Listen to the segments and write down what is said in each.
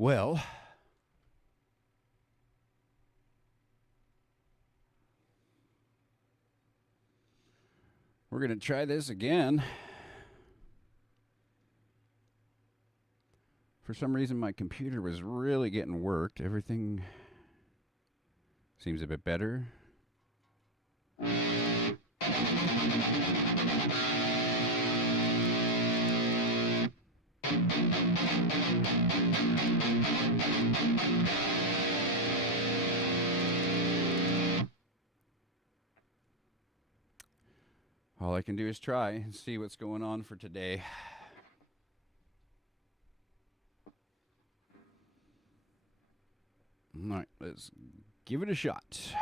Well, we're going to try this again. For some reason, my computer was really getting worked. Everything seems a bit better. All I can do is try and see what's going on for today. All right, let's give it a shot.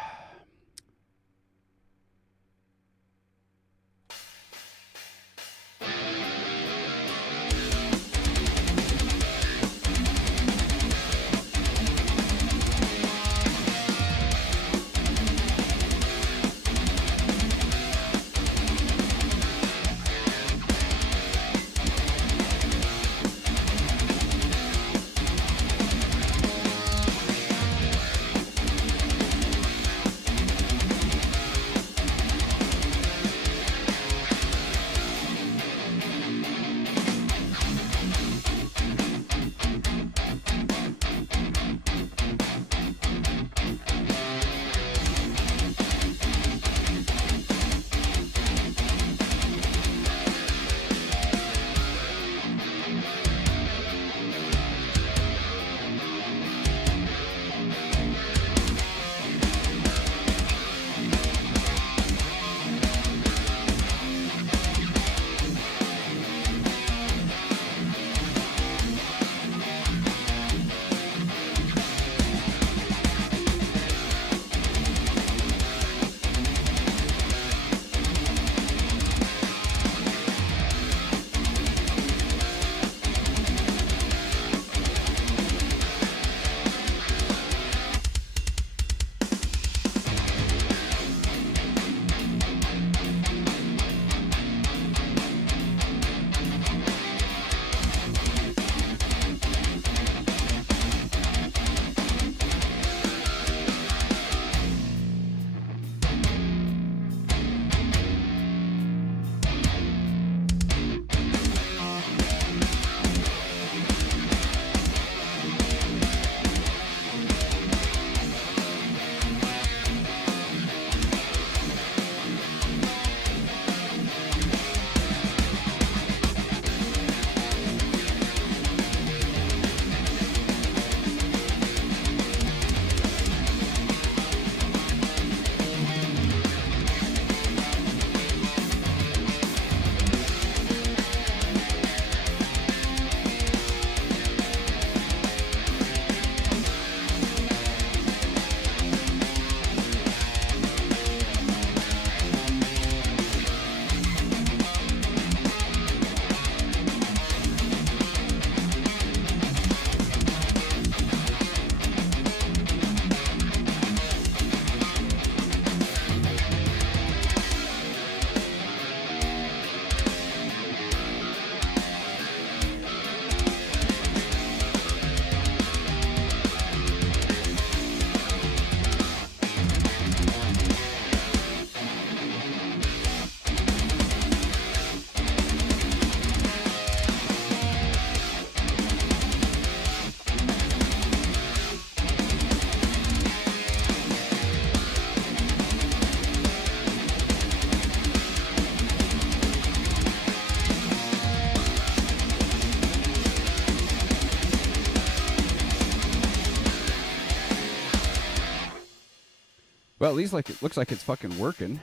Well, at least like it looks like it's fucking working.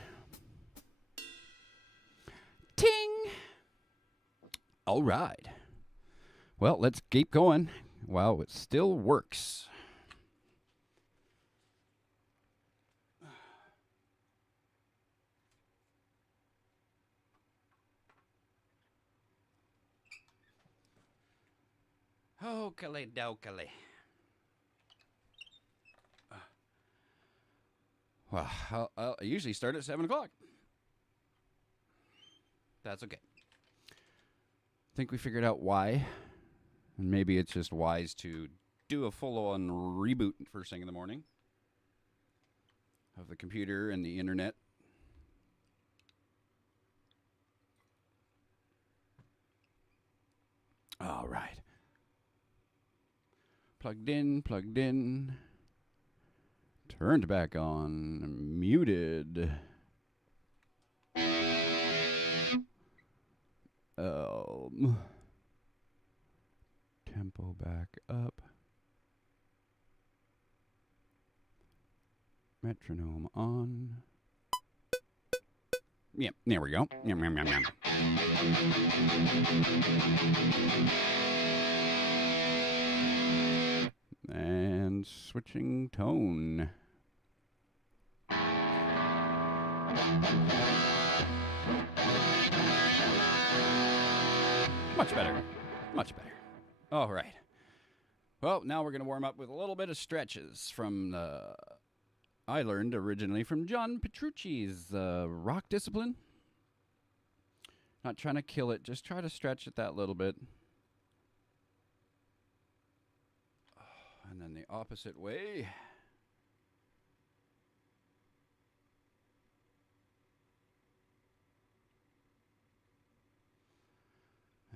Ting. All right. Well, let's keep going. Wow, it still works. Okally dokally. Well, I usually start at 7 o'clock. That's okay. I think we figured out why. And maybe it's just wise to do a full-on reboot first thing in the morning of the computer and the internet. All right. Plugged in. Turned back on. Muted. Tempo back up. Metronome on. Yep, there we go. Yum, yum, yum, yum. And switching tone. Much better. Much better. All right. Well, now we're going to warm up with a little bit of stretches from the... I learned originally from John Petrucci's rock discipline. Not trying to kill it, just try to stretch it that little bit. And then the opposite way.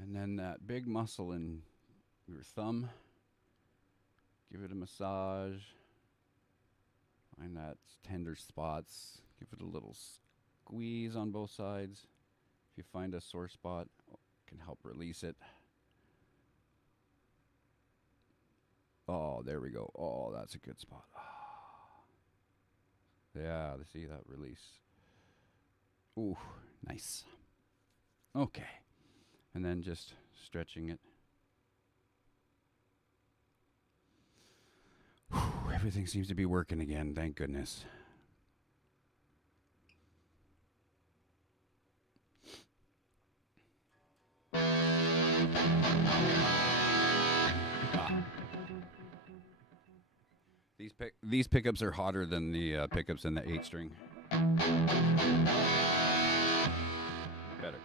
And then that big muscle in your thumb. Give it a massage. Find that tender spots. Give it a little squeeze on both sides. If you find a sore spot, it can help release it. Oh, there we go. Oh, that's a good spot. Oh. Yeah, see that release. Ooh, nice. Okay. And then just stretching it. Whew, everything seems to be working again, thank goodness. These pickups are hotter than the pickups in the 8-string. Better.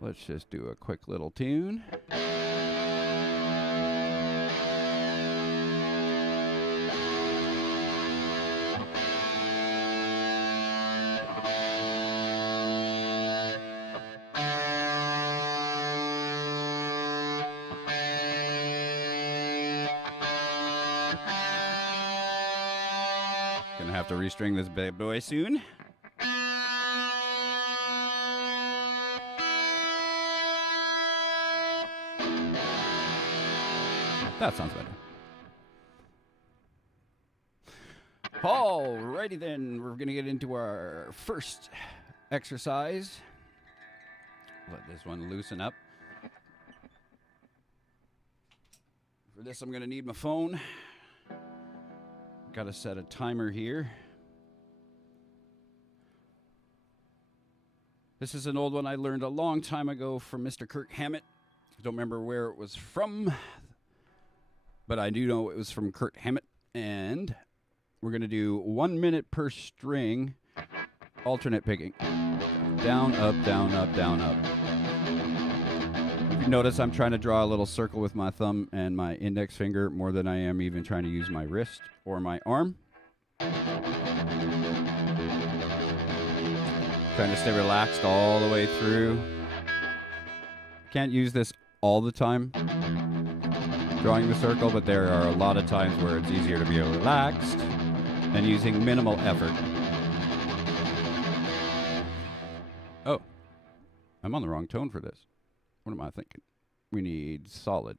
Let's just do a quick little tune. Gonna have to restring this bad boy soon. That sounds better. Alrighty then, we're gonna get into our first exercise. Let this one loosen up. For this, I'm gonna need my phone. Got to set a timer here. This is an old one I learned a long time ago from Mr. Kirk Hammett. I don't remember where it was from, but I do know it was from Kurt Hammett. And we're going to do 1 minute per string, alternate picking. Down, up, down, up, down, up. If you notice, I'm trying to draw a little circle with my thumb and my index finger more than I am even trying to use my wrist or my arm. Trying to stay relaxed all the way through. Can't use this all the time, drawing the circle, but there are a lot of times where it's easier to be relaxed and using minimal effort. Oh, I'm on the wrong tone for this. What am I thinking? We need solid.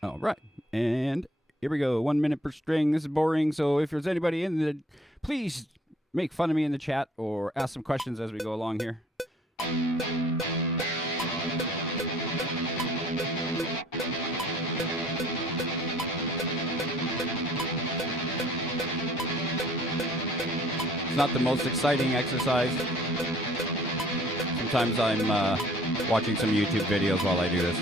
All right, and here we go. 1 minute per string. This is boring, so if there's anybody in the, please make fun of me in the chat or ask some questions as we go along here. It's not the most exciting exercise. Sometimes I'm watching some YouTube videos while I do this.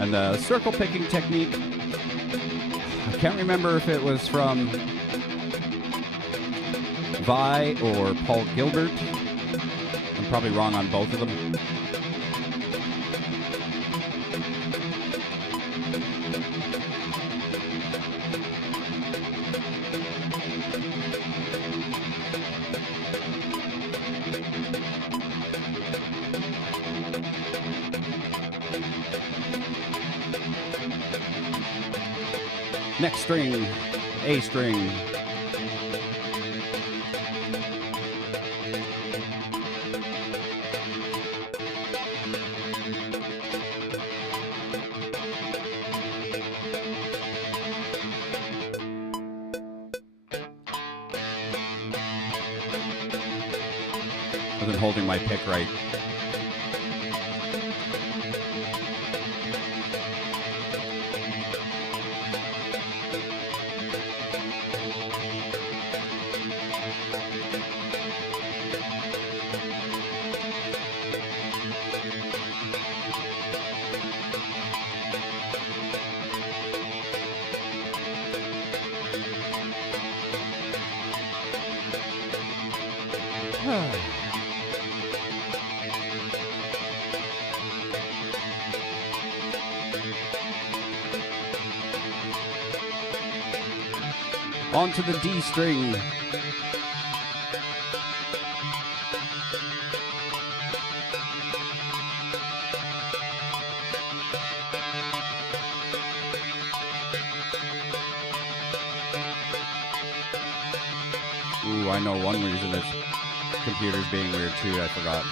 And the circle picking technique, I can't remember if it was from Vi or Paul Gilbert. I'm probably wrong on both of them. Next string, A string. Wasn't holding my pick right. Onto the D string. Ooh, I know one reason this computer's being weird too, I forgot.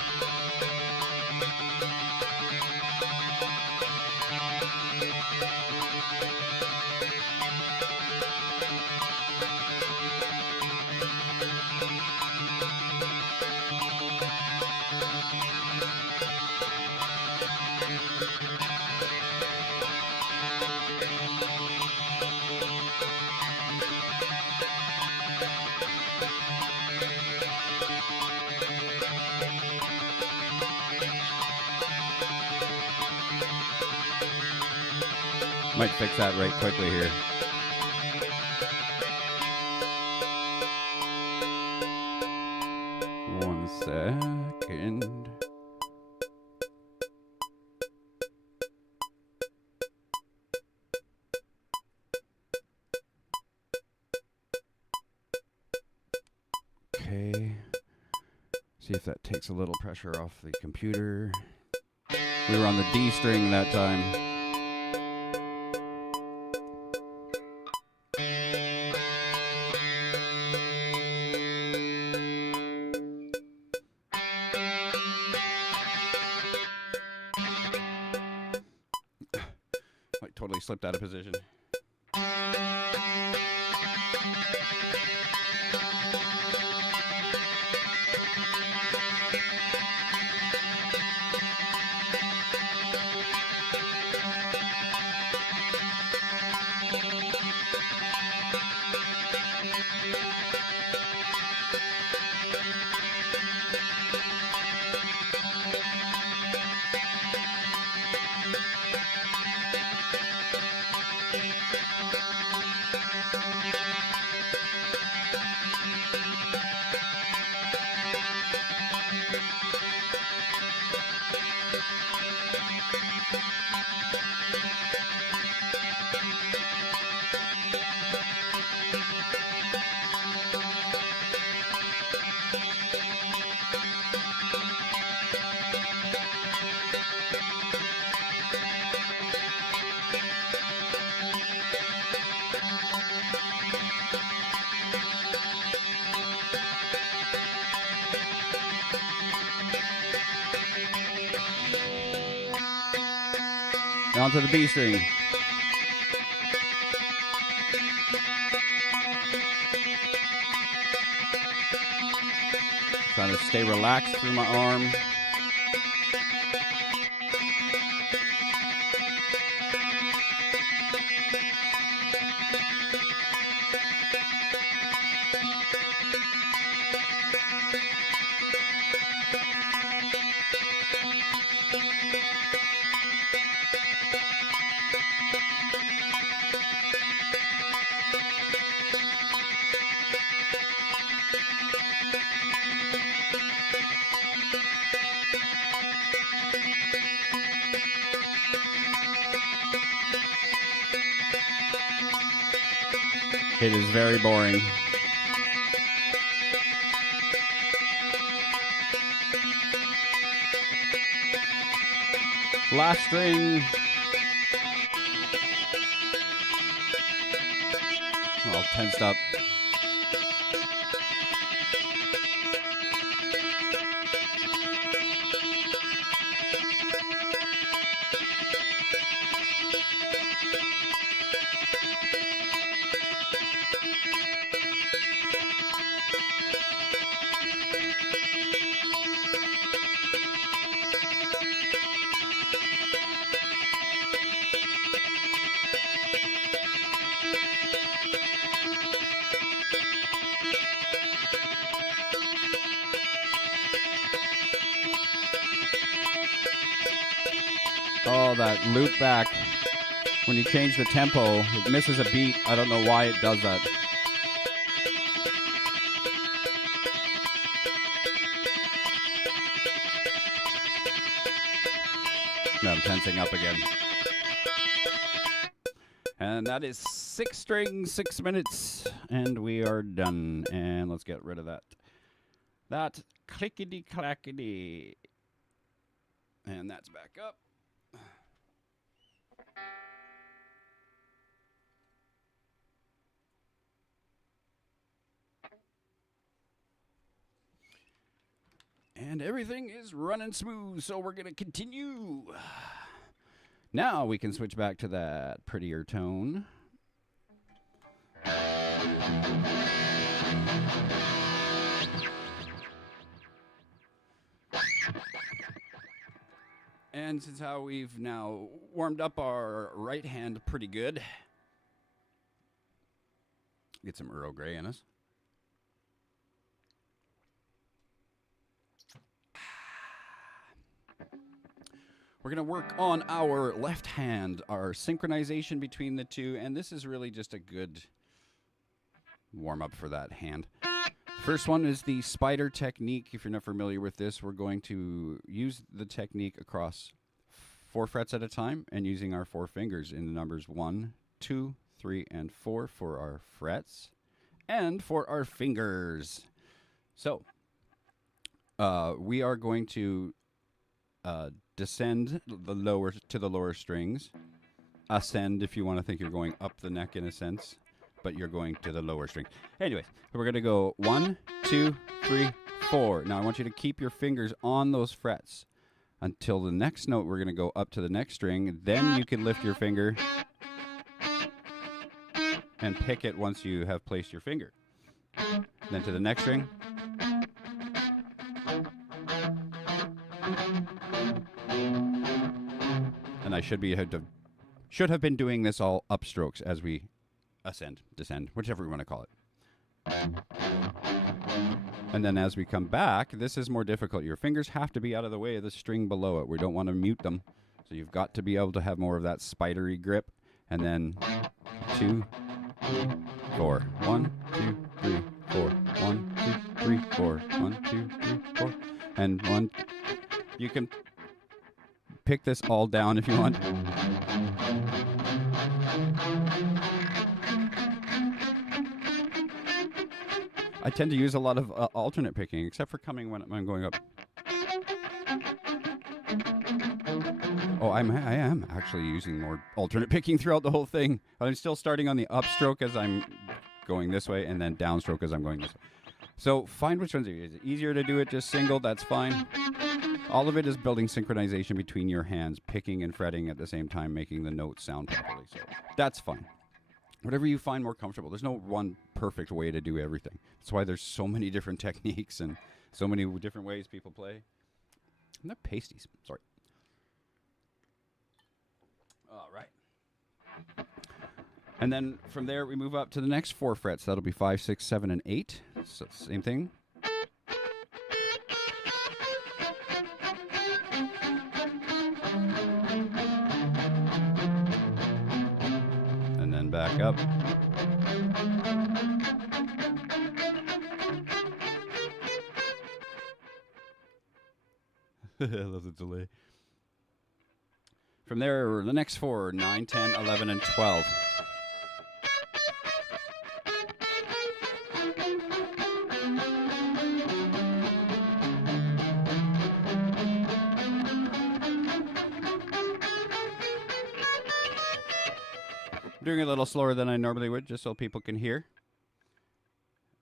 Might fix that right quickly here. One second. Okay. See if that takes a little pressure off the computer. We were on the D string that time. Totally slipped out of position. Onto the B string. Trying to stay relaxed through my arm. It is very boring. Last string. All tensed up. Oh, that loop back. When you change the tempo, it misses a beat. I don't know why it does that. Now I'm tensing up again. And that is 6 strings, 6 minutes. And we are done. And let's get rid of that. That clickety-clackety. And that's back up. And everything is running smooth, so we're going to continue. Now we can switch back to that prettier tone. And since how we've now warmed up our right hand pretty good, get some Earl Grey in us. We're going to work on our left hand, our synchronization between the two, and this is really just a good warm-up for that hand. First one is the spider technique. If you're not familiar with this, we're going to use the technique across 4 frets at a time and using our 4 fingers in the numbers 1, 2, 3, and 4 for our frets and for our fingers. So, we are going to descend the lower to the lower strings, ascend if you want to think you're going up the neck in a sense, but you're going to the lower string. Anyway, we're going to go 1, 2, 3, 4. Now I want you to keep your fingers on those frets until the next note. We're going to go up to the next string. Then you can lift your finger and pick it once you have placed your finger. Then to the next string. And I should have been doing this all upstrokes as we ascend, descend, whichever you want to call it. And then as we come back, this is more difficult. Your fingers have to be out of the way of the string below it. We don't want to mute them. So you've got to be able to have more of that spidery grip. And then 2, 4. 1, 2, 3, 4. 1, 2, 3, 4. 1, 2, 3, 4. And 1. You can pick this all down if you want. I tend to use a lot of alternate picking, except for coming when I'm going up. Oh, I am actually using more alternate picking throughout the whole thing. I'm still starting on the upstroke as I'm going this way, and then downstroke as I'm going this way. So find which one's easier. Is it easier to do it just single? That's fine. All of it is building synchronization between your hands, picking and fretting at the same time, making the notes sound properly. So that's fine. Whatever you find more comfortable. There's no one perfect way to do everything. That's why there's so many different techniques and so many different ways people play. And they're pasties. Sorry. All right. And then from there, we move up to the next 4 frets. That'll be 5, 6, 7, and 8. So same thing. And then back up. I love the delay. From there, the next 4, 9, 10, 11, and 12. I'm doing it a little slower than I normally would, just so people can hear.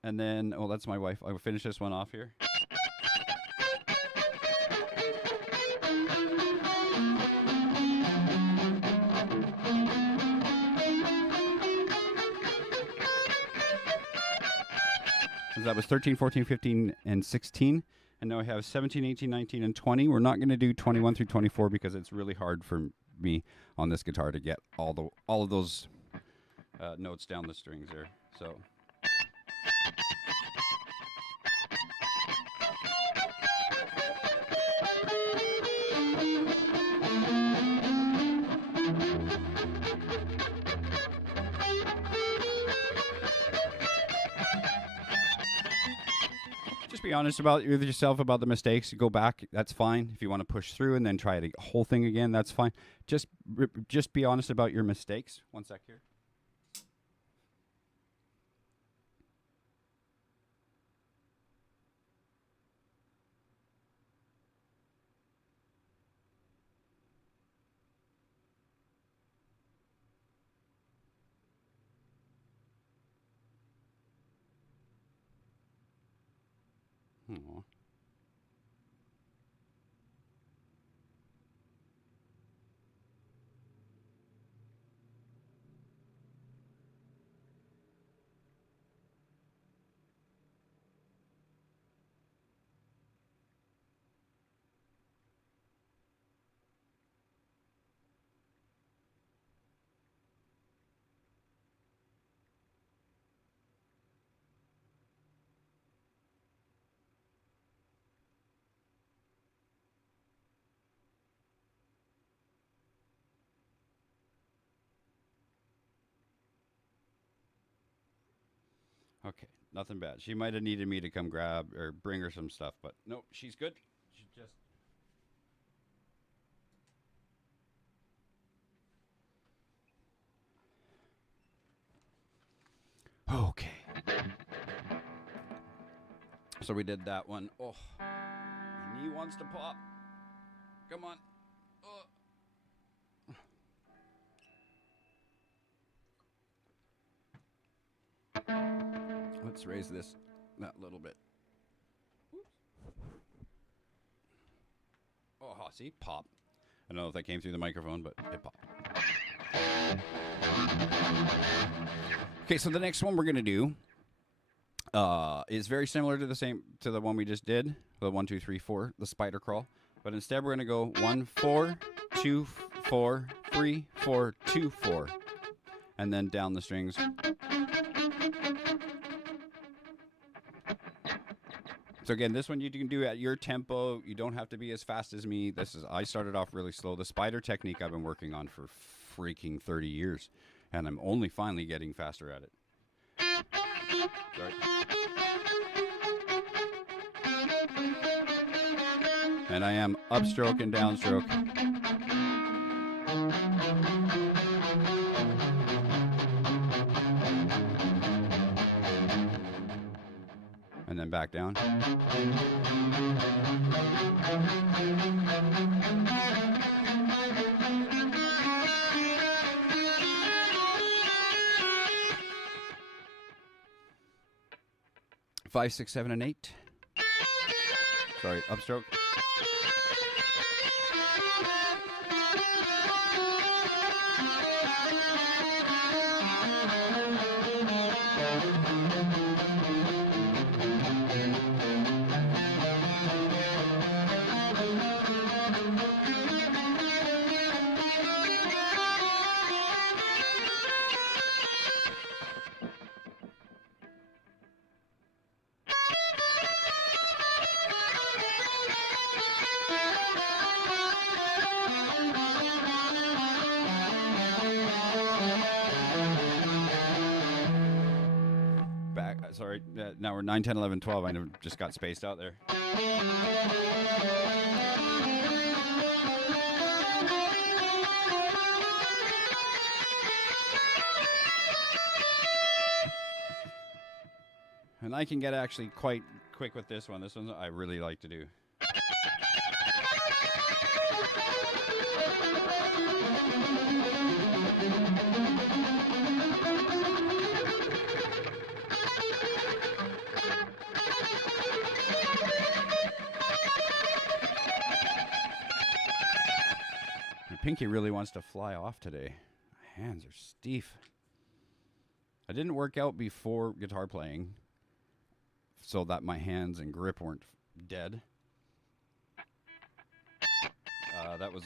And then, oh, that's my wife. I'll finish this one off here. That was 13, 14, 15, and 16. And now I have 17, 18, 19, and 20. We're not going to do 21 through 24 because it's really hard for me on this guitar to get all of those notes down the strings there. So. Just be honest with yourself about the mistakes. Go back, that's fine. If you want to push through and then try the whole thing again, that's fine. Just be honest about your mistakes. One sec here. Aww. Okay, nothing bad. She might have needed me to come grab or bring her some stuff, but nope, she's good. She just. Okay. So we did that one. Oh, my knee wants to pop. Come on. Let's raise this that little bit. Oh, see, pop. I don't know if that came through the microphone, but it popped. Okay, so the next one we're gonna do is very similar to the one we just did, the 1, 2, 3, 4, the spider crawl. But instead we're gonna go 1, 4, 2, 4, 3, 4, 2, 4, and then down the strings. So again, this one you can do at your tempo. You don't have to be as fast as me. I started off really slow. The spider technique I've been working on for freaking 30 years, and I'm only finally getting faster at it. Sorry. And I am upstroke and downstroke. And then back down. Five, 6, 7, and 8. Sorry, upstroke. Sorry, now we're 9, 10, 11, 12. I just got spaced out there. And I can get actually quite quick with this one. This one I really like to do. pinky really wants to fly off today. My hands are stiff. I didn't work out before guitar playing so that my hands and grip weren't dead. That was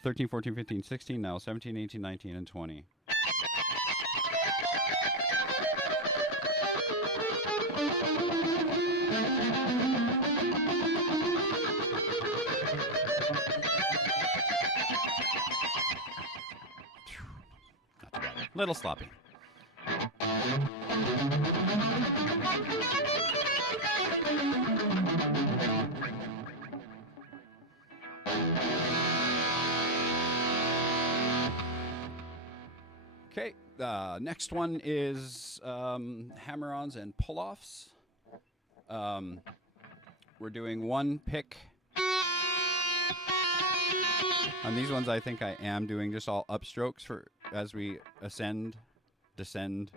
13, 14, 15, 16 now, 17, 18, 19, and 20. Little sloppy. Okay, next one is hammer-ons and pull-offs. We're doing one pick. On these ones, I think I am doing just all upstrokes for as we ascend, descend.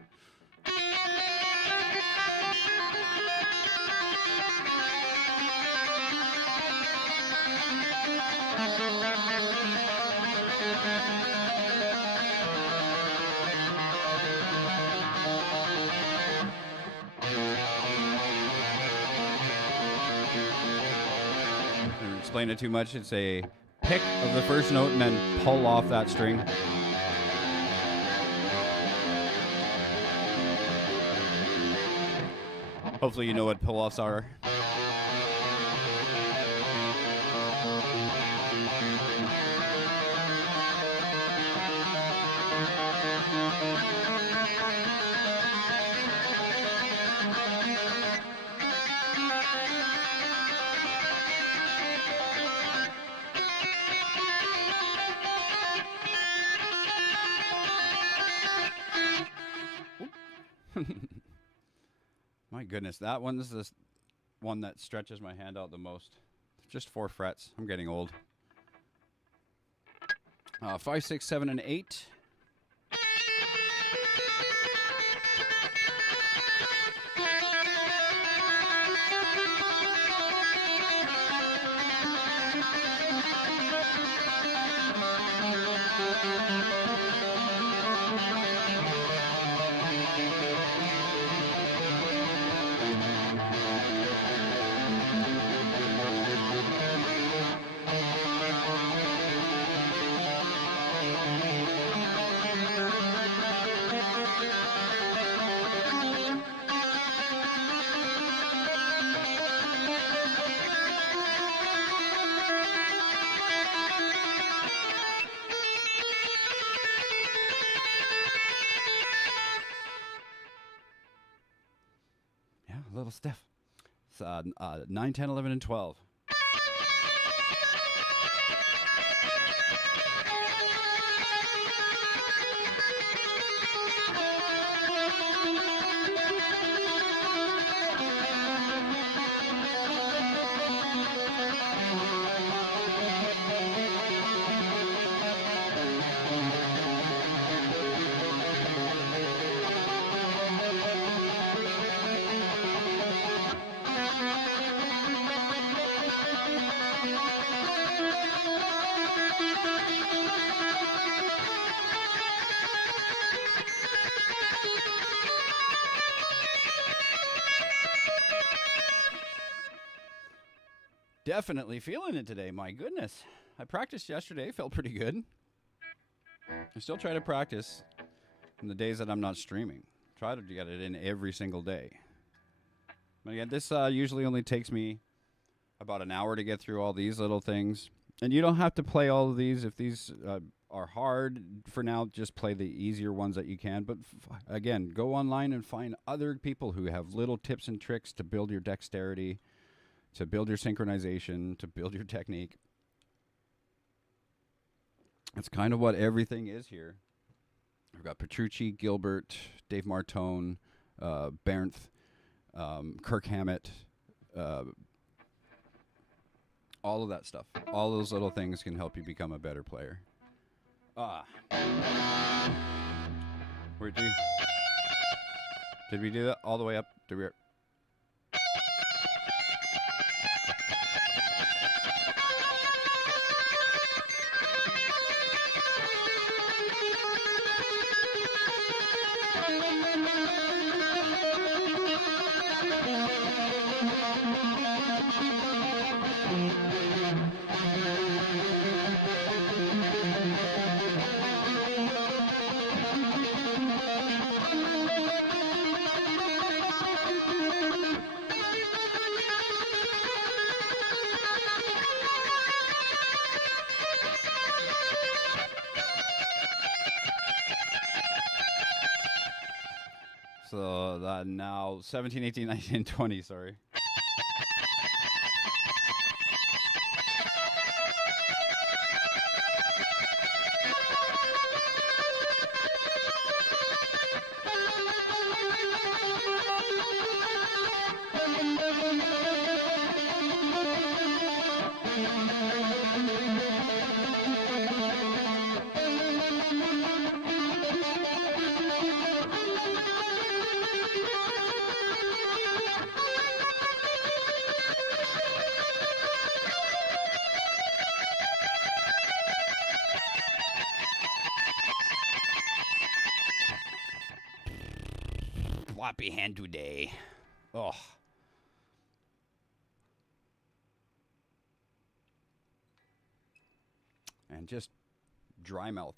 Don't explain it too much. It's a pick of the first note and then pull off that string. Hopefully you know what pull-offs are. My goodness, that one's the one that stretches my hand out the most. Just 4 frets. I'm getting old. 5, 6, 7, and 8. A little stiff. It's 9, 10, 11, and 12. Definitely feeling it today. My goodness. I practiced yesterday. Felt pretty good. I still try to practice in the days that I'm not streaming. Try to get it in every single day. But again, this usually only takes me about an hour to get through all these little things. And you don't have to play all of these. If these are hard for now, just play the easier ones that you can. But again, go online and find other people who have little tips and tricks to build your dexterity, to build your synchronization, to build your technique. That's kind of what everything is here. We've got Petrucci, Gilbert, Dave Martone, Bernth, Kirk Hammett, all of that stuff. All those little things can help you become a better player. Did we do that all the way up? Did we? So now 17, 18, 19, 20, sorry. Floppy hand today. Oh. And just dry mouth.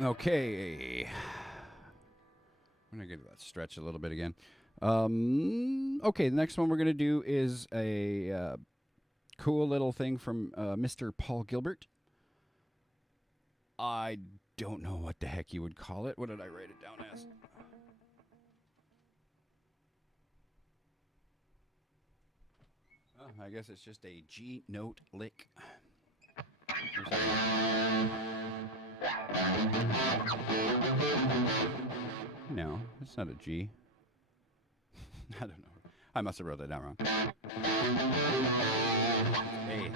Okay. I'm going to get that stretch a little bit again. Okay, the next one we're going to do is a cool little thing from Mr. Paul Gilbert. I don't know what the heck you would call it. What did I write it down as? I guess it's just a G note lick. No, it's not a G. I don't know. I must have wrote that down wrong. Hey.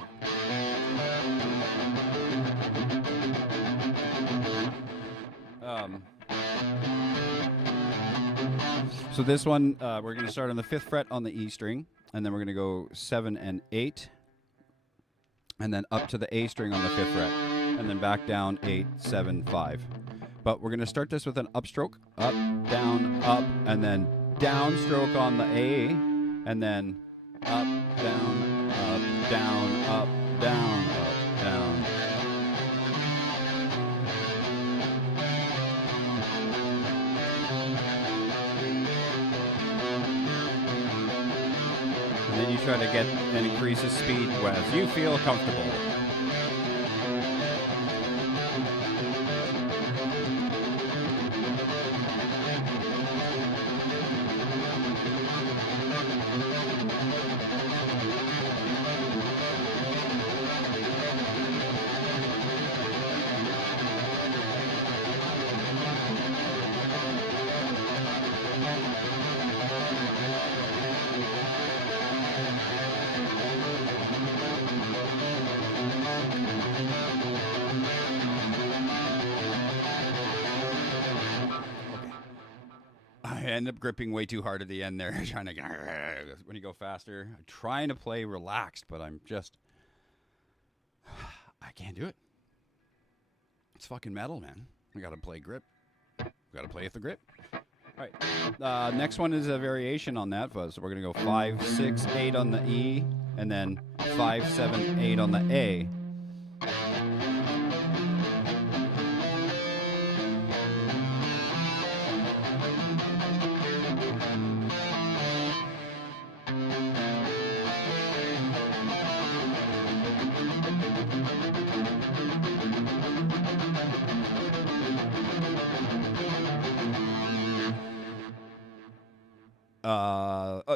So this one, we're going to start on the 5th fret on the E string, and then we're going to go 7 and 8, and then up to the A string on the 5th fret, and then back down 8, 7, 5. But we're going to start this with an upstroke, up, and then downstroke on the A, and then up, down, up, down, up, down, up, down. And then you try to get and increase the speed as you feel comfortable. I end up gripping way too hard at the end there, trying to when you go faster. I'm trying to play relaxed, but I'm just I can't do it. It's fucking metal, man. I gotta play grip. Gotta play with the grip. All right. Next one is a variation on that. So we're gonna go 5, 6, 8 on the E, and then 5, 7, 8 on the A.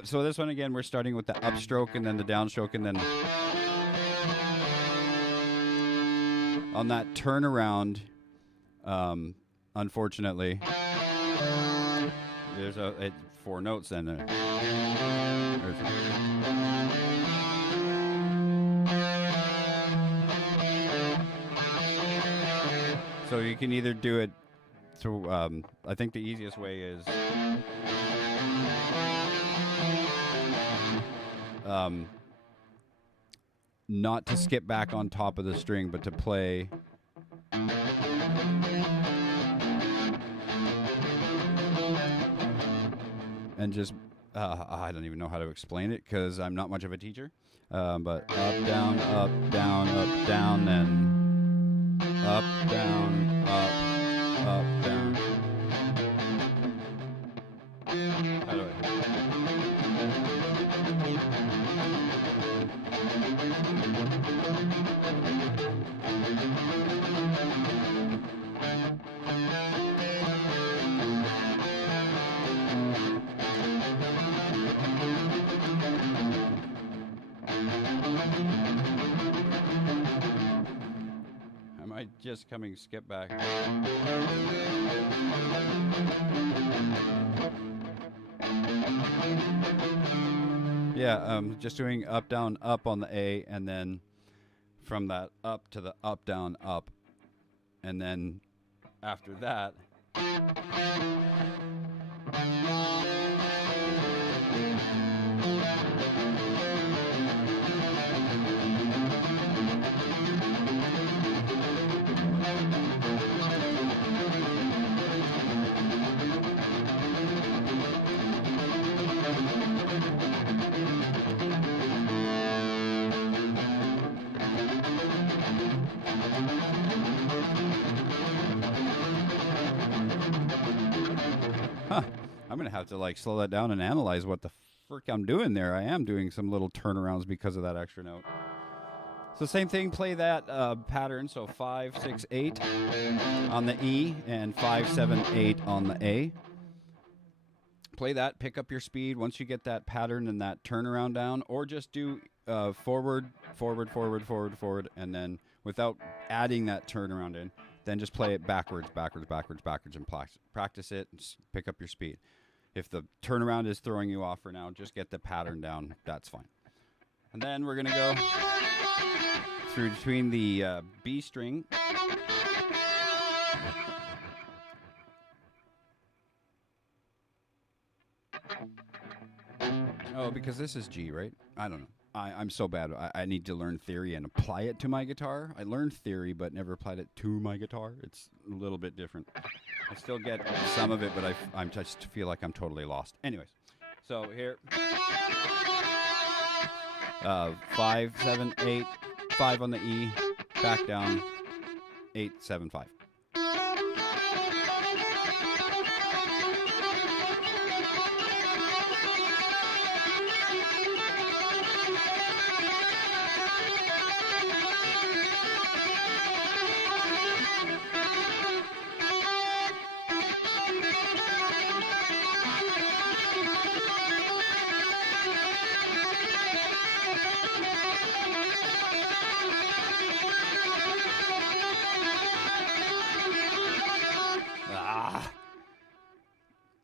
So this one again, we're starting with the upstroke and then the downstroke, and then on that turnaround, unfortunately, there's 4 notes in there. So you can either do it through, I think the easiest way is not to skip back on top of the string, but to play and just I don't even know how to explain it because I'm not much of a teacher, but up, down, up, down, up, down, then up, down, up, down. How do I? just coming skip back. Yeah, just doing up, down, up on the A, and then from that up to the up, down, up. And then after that, I'm going to have to like slow that down and analyze what the frick I'm doing there. I am doing some little turnarounds because of that extra note. So same thing, play that pattern. So 5, 6, 8 on the E and 5, 7, 8 on the A. Play that, pick up your speed once you get that pattern and that turnaround down, or just do forward, forward, forward, forward, forward, and then without adding that turnaround in, then just play it backwards, backwards, backwards, backwards, and practice it and pick up your speed. If the turnaround is throwing you off for now, just get the pattern down. That's fine. And then we're going to go through between the B string. Oh, because this is G, right? I don't know. I'm so bad. I need to learn theory and apply it to my guitar. I learned theory, but never applied it to my guitar. It's a little bit different. I still get some of it, but I just feel like I'm totally lost. Anyways, so here. 5, 7, 8, 5 on the E, back down, 8, 7, 5.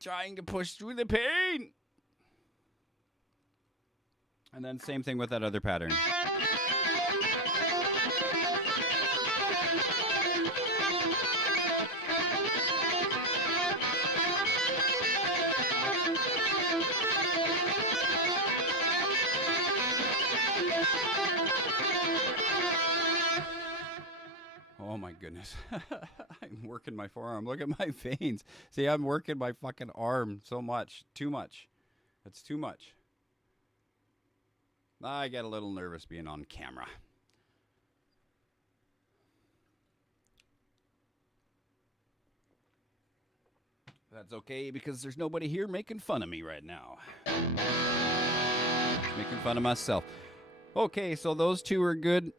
Trying to push through the pain. And then same thing with that other pattern. Oh my goodness. I'm working my forearm. Look at my veins. See, I'm working my fucking arm so much. Too much. That's too much. I get a little nervous being on camera. That's okay because there's nobody here making fun of me right now. Just making fun of myself. Okay, so those two are good.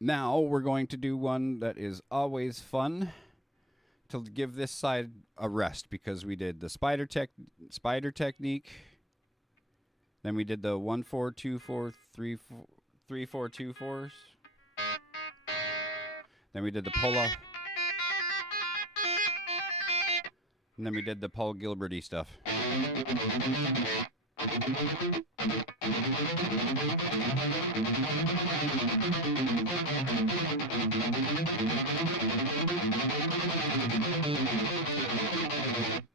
Now we're going to do one that is always fun to give this side a rest, because we did the spider technique. Then we did the 1 4 2 4 3 4 3 4 2 4s. Then we did the pull-off. And then we did the Paul Gilberty stuff.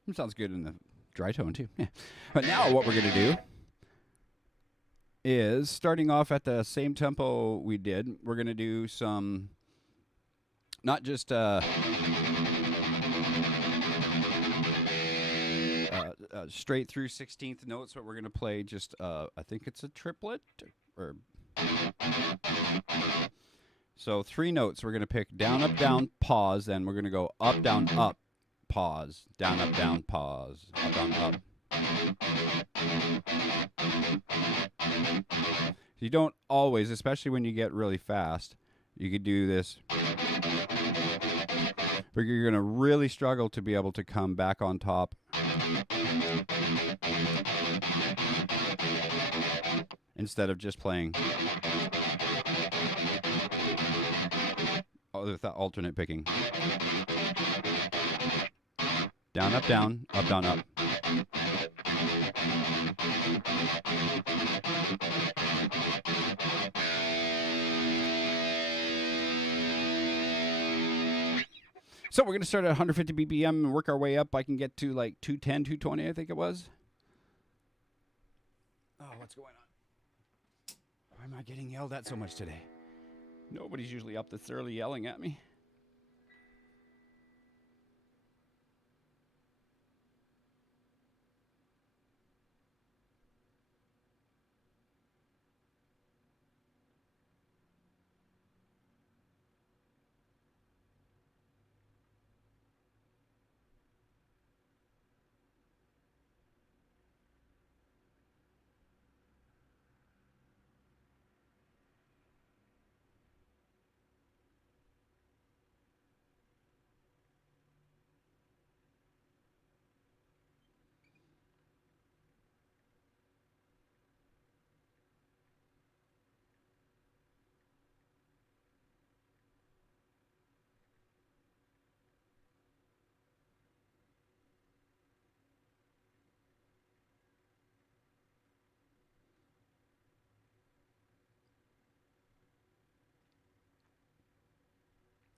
It sounds good in the dry tone too. Yeah. But now what we're going to do is, starting off at the same tempo we did, we're going to do some, not just straight through 16th notes, but we're going to play just, I think it's a triplet. Or so 3 notes. We're going to pick down, up, down, pause. Then we're going to go up, down, up, pause. Down, up, down, pause. Up, down, up. You don't always, especially when you get really fast, you could do this. But you're going to really struggle to be able to come back on top. Instead of just playing. with that alternate picking. Down, up, down, up, down, up. So we're going to start at 150 BPM and work our way up. I can get to like 210, 220, I think it was. Oh, what's going on? Why am I getting yelled at so much today? Nobody's usually up this early yelling at me.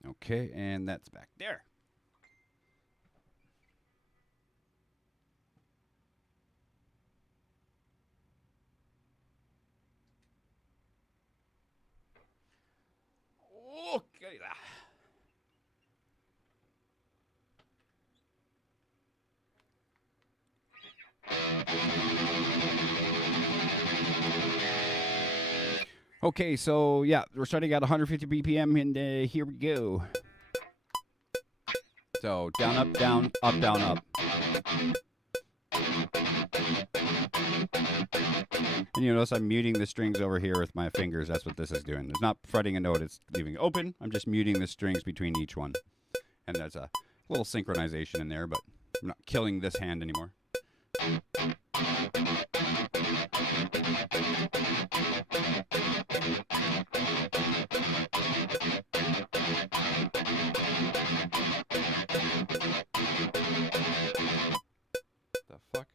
Okay, and that's back there. Okay. Okay, so yeah, we're starting at 150 BPM, and here we go. So down, up, down, up, down, up. And you notice I'm muting the strings over here with my fingers. That's what this is doing. It's not fretting a note, it's leaving it open. I'm just muting the strings between each one. And there's a little synchronization in there, but I'm not killing this hand anymore. The fuck?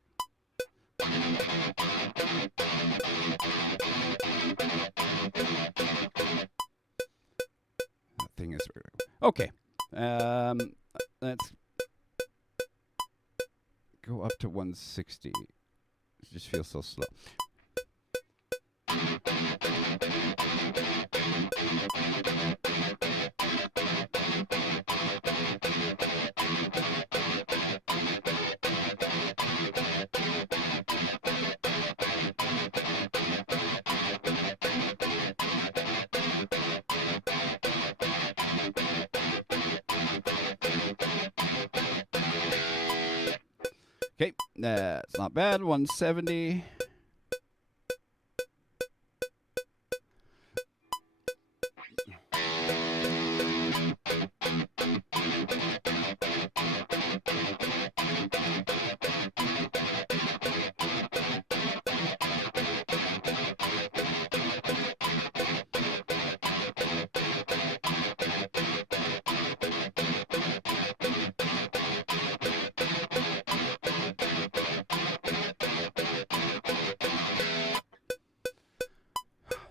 That thing is okay. Let's go up to 160. It just feels so slow. Okay, that's not bad. 170.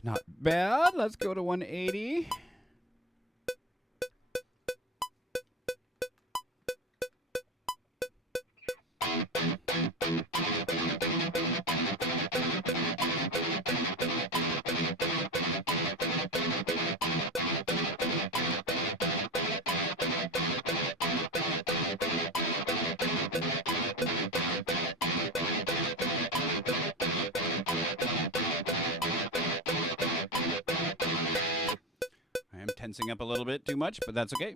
Not bad. Let's go to 180. Tensing up a little bit too much, but that's okay.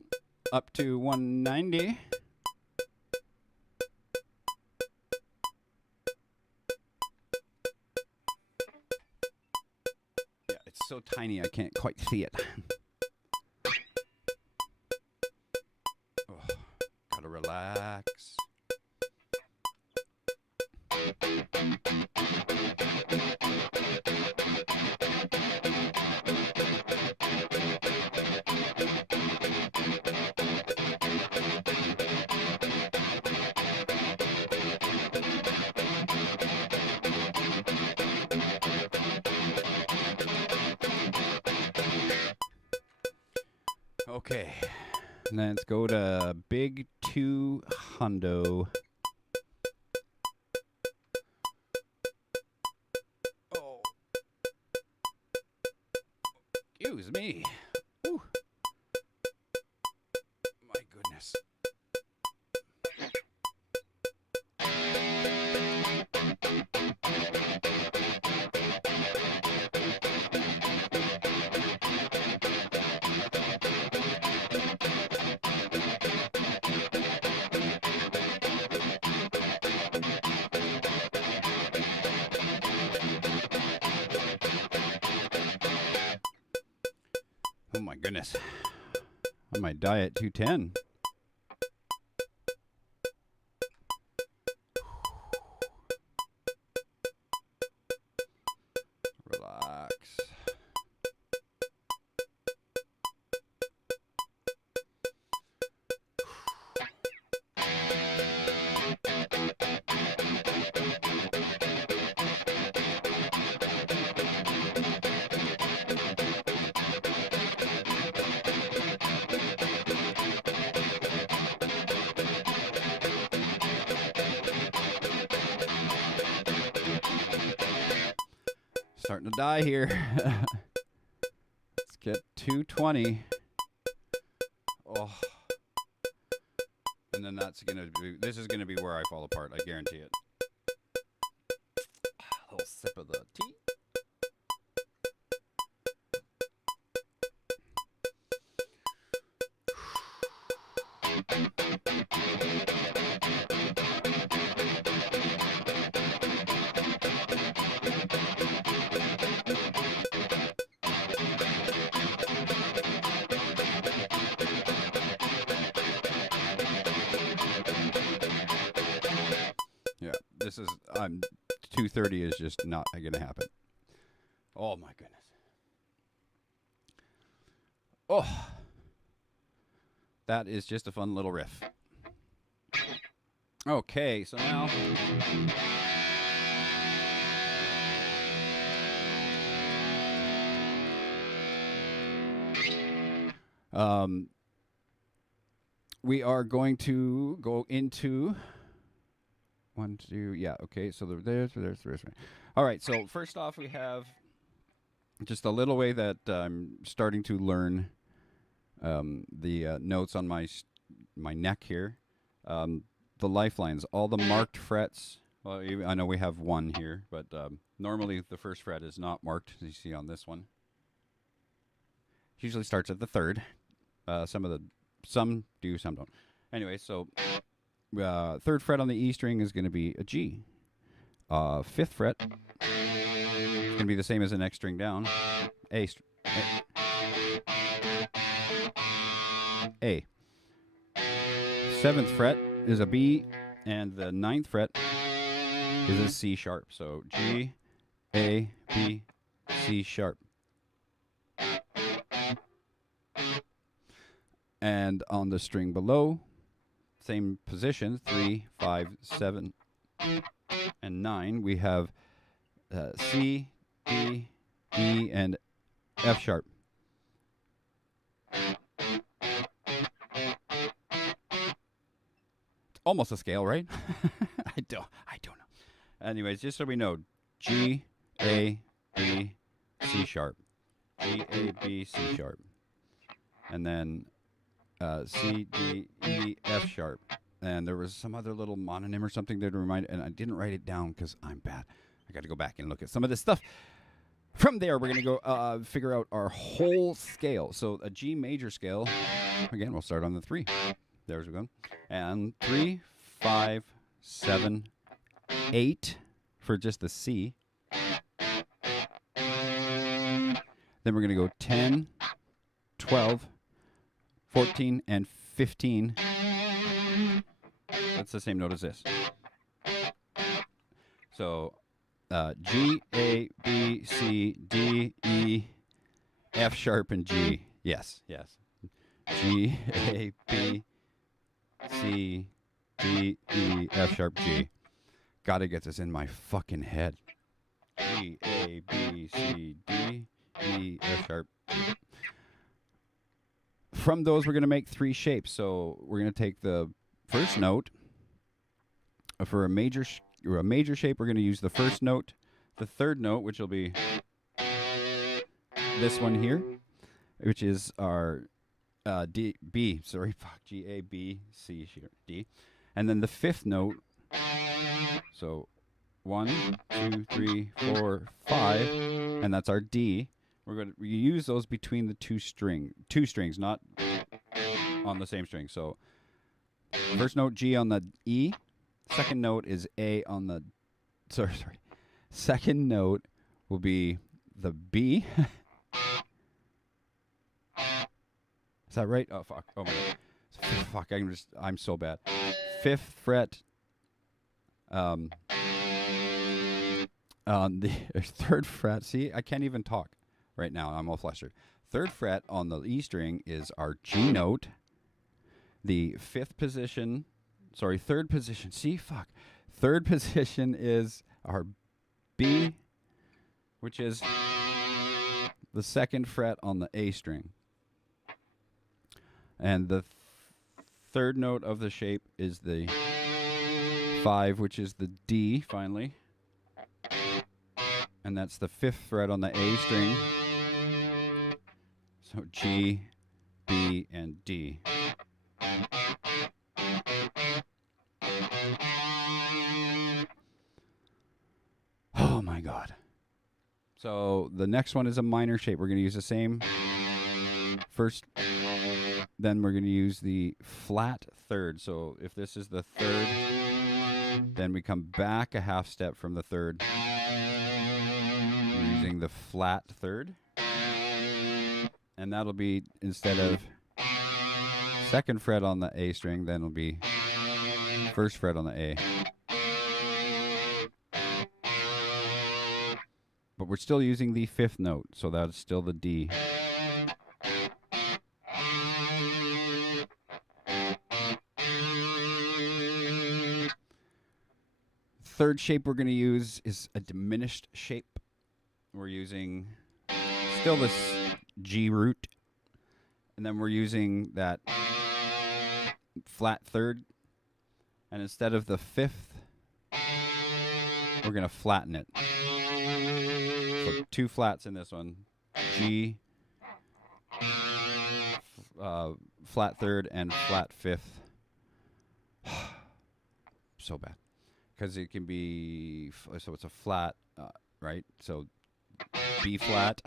Up to 190. Yeah, it's so tiny I can't quite see it. Oh, gotta relax. Okay. Let's go to Big 2 Hundo. Oh. Excuse me. Whew. My goodness. Oh my goodness. On my diet 210. Relax. Starting to die here. Let's get 220. Oh. And then that's going to be, this is going to be where I fall apart. I guarantee it. A little sip of the tea. Yeah, this is, 230 is just not going to happen. Oh my goodness. Oh. That is just a fun little riff. Okay, so now we are going to go into 1, 2, yeah, okay, so there's. All right, so first off, we have just a little way that I'm starting to learn the notes on my neck here. The lifelines, all the marked frets. Well, I know we have one here, but normally the first fret is not marked, as you see on this one. Usually starts at the third. Some do, some don't. Anyway, so third fret on the E string is going to be a G. Fifth fret is going to be the same as the next string down. A. Seventh fret is a B, and the ninth fret is a C sharp. So G, A, B, C sharp. And on the string below, same position, 3, 5, 7, and 9, we have C, D, E, and F sharp. It's almost a scale, right? I don't know. Anyways, just so we know, G, A, B, C sharp. G, A, B, C sharp. And then C, D, E, F sharp. And there was some other little mononym or something that reminded, and I didn't write it down because I'm bad. I got to go back and look at some of this stuff. From there, we're going to go figure out our whole scale. So a G major scale, again, we'll start on the 3. There's we go. And 3, 5, 7, 8 for just the C. Then we're going to go 10, 12, 14, and 15. That's the same note as this. So G, A, B, C, D, E, F sharp, and G. Yes. G, A, B, C, D, E, F sharp, G. Gotta get this in my fucking head. G, A, B, C, D, E, F sharp, G. from those, we're going to make 3 shapes. So we're going to take the first note. For a major shape, we're going to use the first note. The third note, which will be this one here, which is our G, A, B, C, D. And then the 5th note, so 1, 2, 3, 4, 5, and that's our D. We're going to use those between the two strings, not on the same string. So first note G on the E, second note is A on the, second note will be the B. Is that right? Oh, fuck. Oh, my God. Fuck, I'm so bad. 5th fret on the 3rd fret. See, I can't even talk right now. I'm all flustered. 3rd fret on the E string is our G note. The 5th position, sorry, 3rd position. See, fuck. 3rd position is our B, which is the 2nd fret on the A string. And the 3rd note of the shape is the 5, which is the D, finally. And that's the 5th fret on the A string. So G, B, and D. Oh my God. So the next one is a minor shape. We're going to use the same first. Then we're going to use the flat 3rd. So if this is the 3rd, then we come back a half step from the 3rd. We're using the flat 3rd. And that'll be, instead of 2nd fret on the A string, then it'll be 1st fret on the A. But we're still using the 5th note, so that's still the D. Third shape we're going to use is a diminished shape. We're using still this G root, and then we're using that flat 3rd, and instead of the 5th, we're going to flatten it. So 2 flats in this one, G, flat 3rd, and flat 5th. So bad. Because it can be, so it's a flat, right? So B flat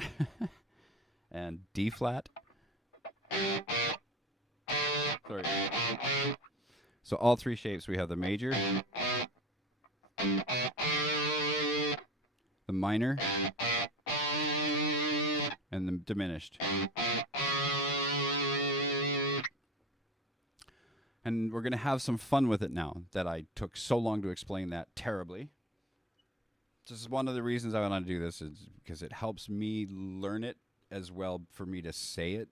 and D flat. Sorry. So all 3 shapes, we have the major, the minor, and the diminished. And we're going to have some fun with it now that I took so long to explain that terribly. This is one of the reasons I want to do this, is because it helps me learn it as well for me to say it.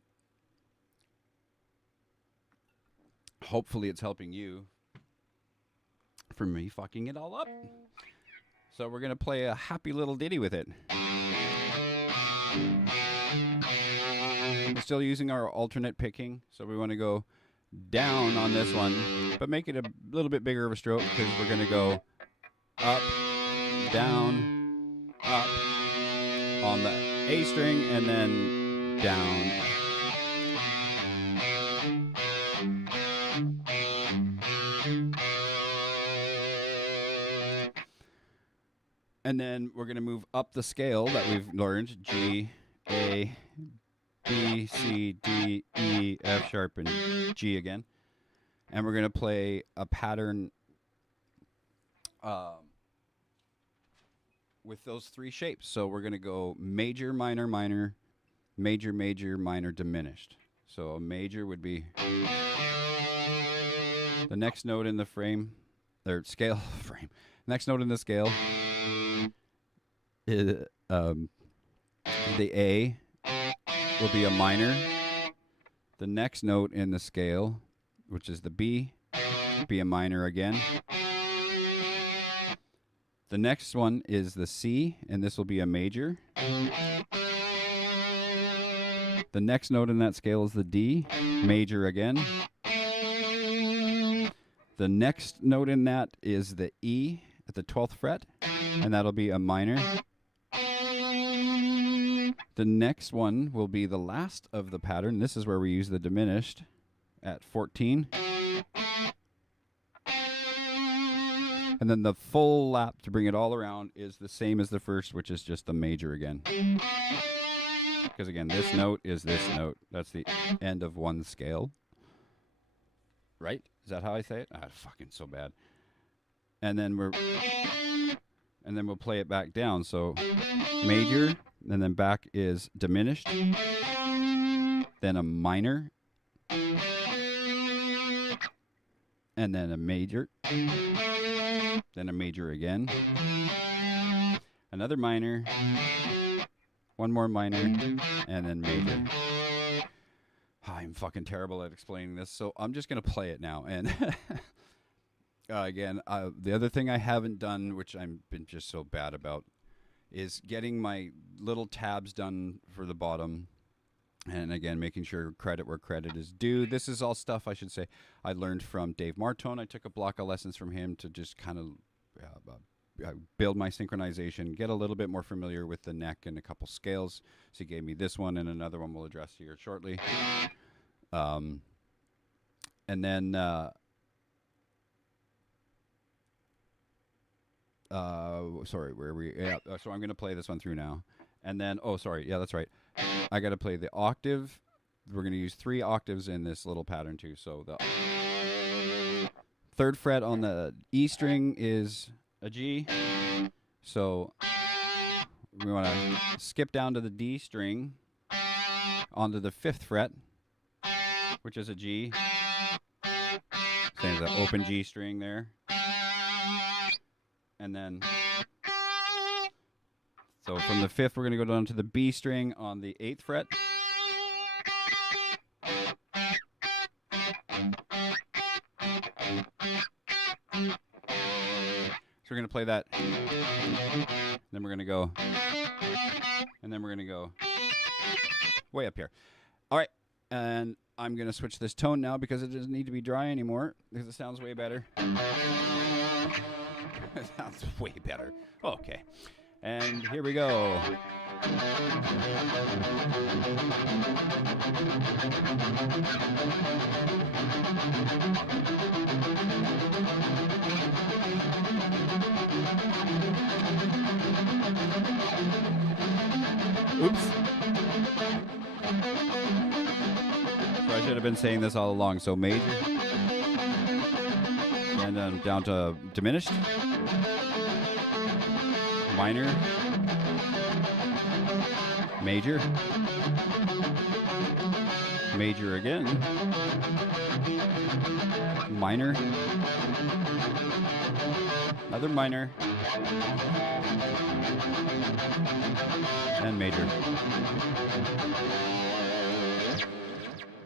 Hopefully it's helping you for me fucking it all up. So we're going to play a happy little ditty with it. We're still using our alternate picking, so we want to go down on this one, but make it a little bit bigger of a stroke, because we're going to go up, down, up on the A string, and then down. And then we're going to move up the scale that we've learned, G, A, B, C, D, E, F sharp, and G again. And we're going to play a pattern with those 3 shapes. So we're going to go major, minor, minor, major, major, minor, diminished. So a major would be the next note in the frame, or scale frame. Next note in the scale is the A will be a minor. The next note in the scale, which is the B, will be a minor again. The next one is the C, and this will be a major. The next note in that scale is the D, major again. The next note in that is the E at the 12th fret, and that'll be a minor. The next one will be the last of the pattern. This is where we use the diminished at 14. And then the full lap to bring it all around is the same as the first, which is just the major again. Because again, this note is this note. That's the end of one scale. Right? Is that how I say it? Ah, fucking so bad. And then we'll play it back down. So major, and then back is diminished, then a minor, and then a major, then a major again, another minor, one more minor, and then major. I'm fucking terrible at explaining this, so I'm just going to play it now. And again, the other thing I haven't done, which I've been just so bad about, is getting my little tabs done for the bottom. And again, making sure credit where credit is due. This is all stuff, I should say, I learned from Dave Martone. I took a block of lessons from him to just kind of build my synchronization, get a little bit more familiar with the neck and a couple scales. So he gave me this one and another one we'll address here shortly. And then sorry, where we? Yeah, so I'm going to play this one through now. And then, oh, sorry, yeah, that's right. I got to play the octave. We're going to use 3 octaves in this little pattern too. So the 3rd fret on the E string is a G. So we want to skip down to the D string onto the 5th fret, which is a G. Same as the open G string there. And then, so from the 5th, we're going to go down to the B string on the 8th fret. So we're going to play that. Then we're going to go. And then we're going to go way up here. All right. And I'm going to switch this tone now because it doesn't need to be dry anymore because it sounds way better. It sounds way better. Okay. And here we go. Oops. So I should have been saying this all along. So major. And then down to diminished. Minor. Major. Major again. Minor. Another minor. And major.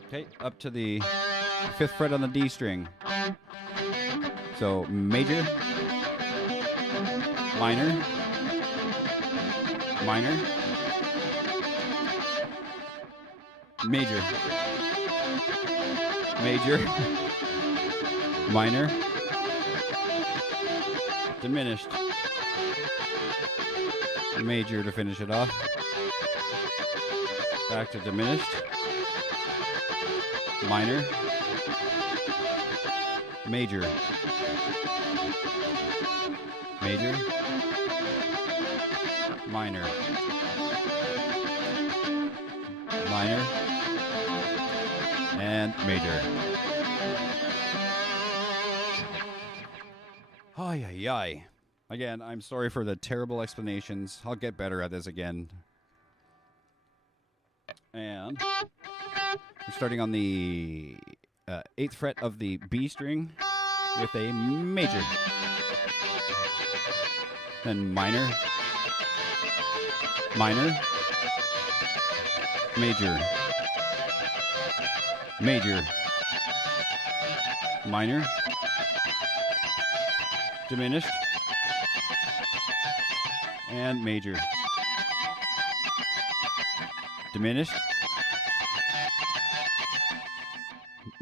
Okay, up to the 5th fret on the D string. So major, minor, minor, major, major, minor, diminished, major to finish it off, back to diminished, minor, major, major, minor, minor, and major. Ay, ay, ay. Again, I'm sorry for the terrible explanations. I'll get better at this again. And we're starting on the 8th fret of the B string with a major. Then minor, minor, major, major, minor, diminished, and major, diminished,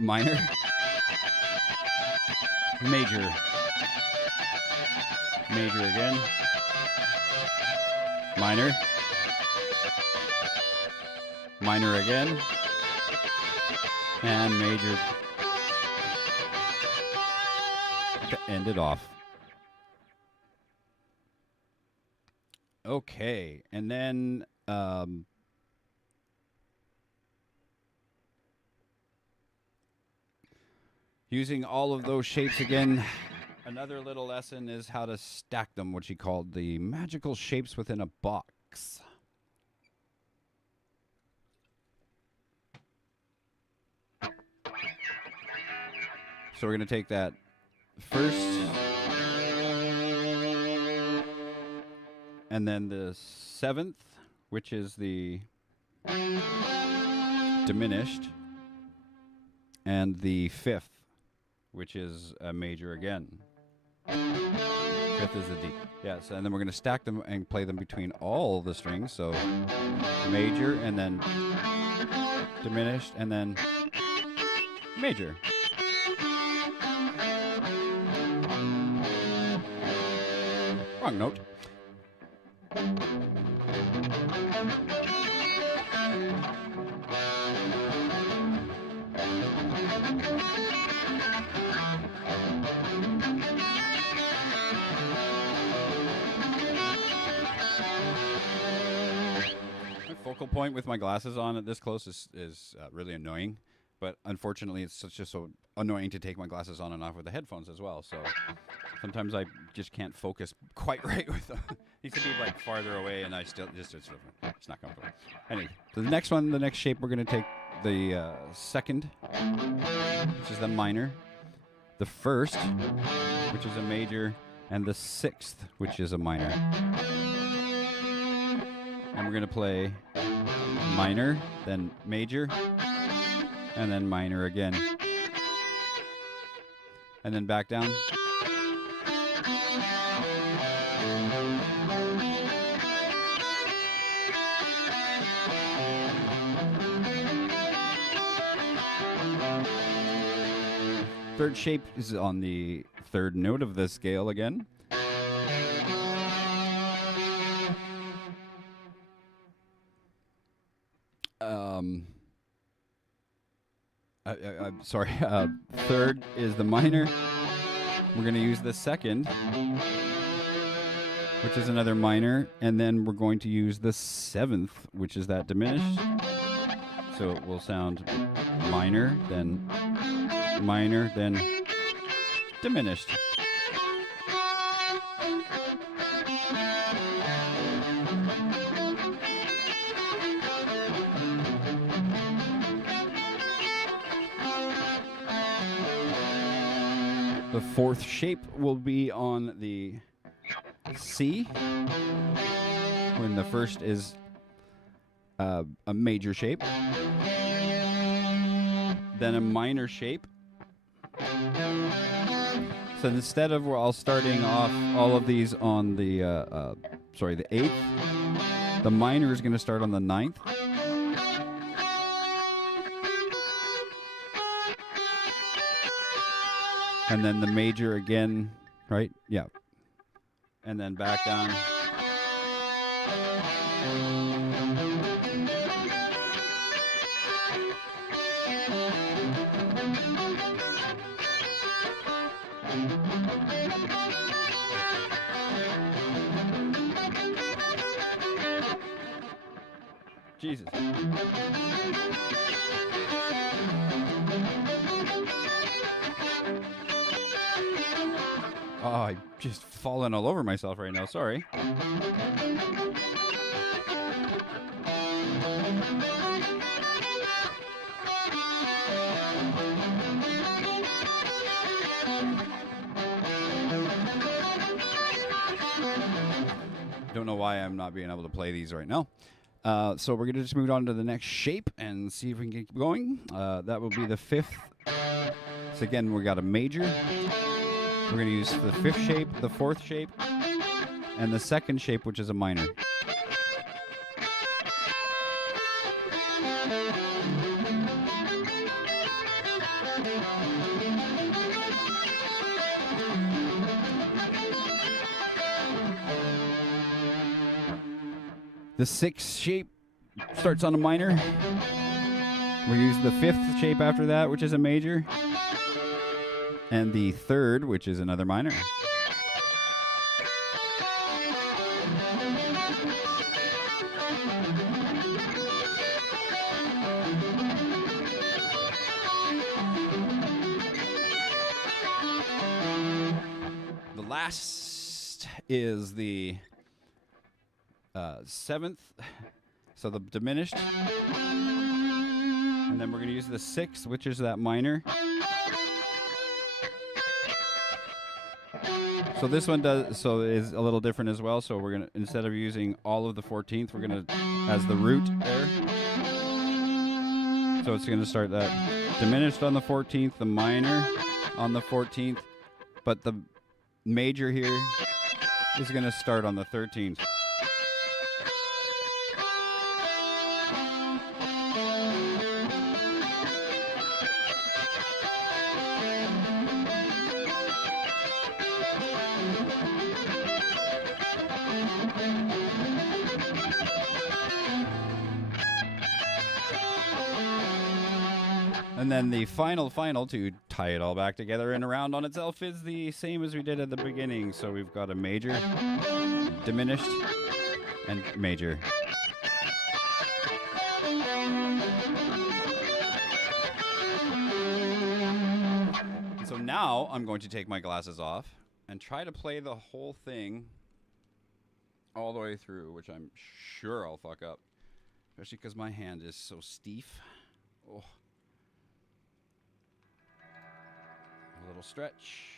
minor, major, major again, minor, minor again, and major to end it off. Okay, and then using all of those shapes again, another little lesson is how to stack them, what she called the magical shapes within a box. So we're going to take that first, and then the 7th, which is the diminished, and the 5th, which is a major again. 5th is a D. Yes, and then we're going to stack them and play them between all the strings. So major, and then diminished, and then major. Wrong note. My focal point with my glasses on at this close is really annoying, but unfortunately it's just so annoying to take my glasses on and off with the headphones as well, so sometimes I just can't focus quite right with them. Needs to be like farther away, and I still it's not comfortable. Anyway, so the next one, the next shape, we're going to take the 2nd, which is the minor, the 1st, which is a major, and the 6th, which is a minor. And we're going to play minor, then major, and then minor again. And then back down. Third shape is on the 3rd note of the scale again. I'm sorry. 3rd is the minor. We're going to use the 2nd, which is another minor, and then we're going to use the 7th, which is that diminished. So it will sound minor, then diminished. The 4th shape will be on the C, when the 1st is a major shape, then a minor shape. So instead of all starting off all of these on the the 8th, the minor is going to start on the 9th. And then the major again, right? Yeah. And then back down. Jesus. Oh, I just fallen all over myself right now. Sorry. Don't know why I'm not being able to play these right now. So we're going to just move on to the next shape and see if we can keep going. That will be the 5th. So again, we got a major. We're going to use the 5th shape, the 4th shape, and the 2nd shape, which is a minor. The 6th shape starts on a minor. We use the 5th shape after that, which is a major. And the 3rd, which is another minor. The last is the 7th, so the diminished. And then we're going to use the 6th, which is that minor. So this one is a little different as well. So we're going to, instead of using all of the 14th, we're going to, as the root there. So it's going to start that diminished on the 14th, the minor on the 14th, but the major here is going to start on the 13th. And then the final to tie it all back together and around on itself is the same as we did at the beginning. So we've got a major, diminished, and major. And so now I'm going to take my glasses off and try to play the whole thing all the way through, which I'm sure I'll fuck up, especially because my hand is so stiff. Oh. A little stretch.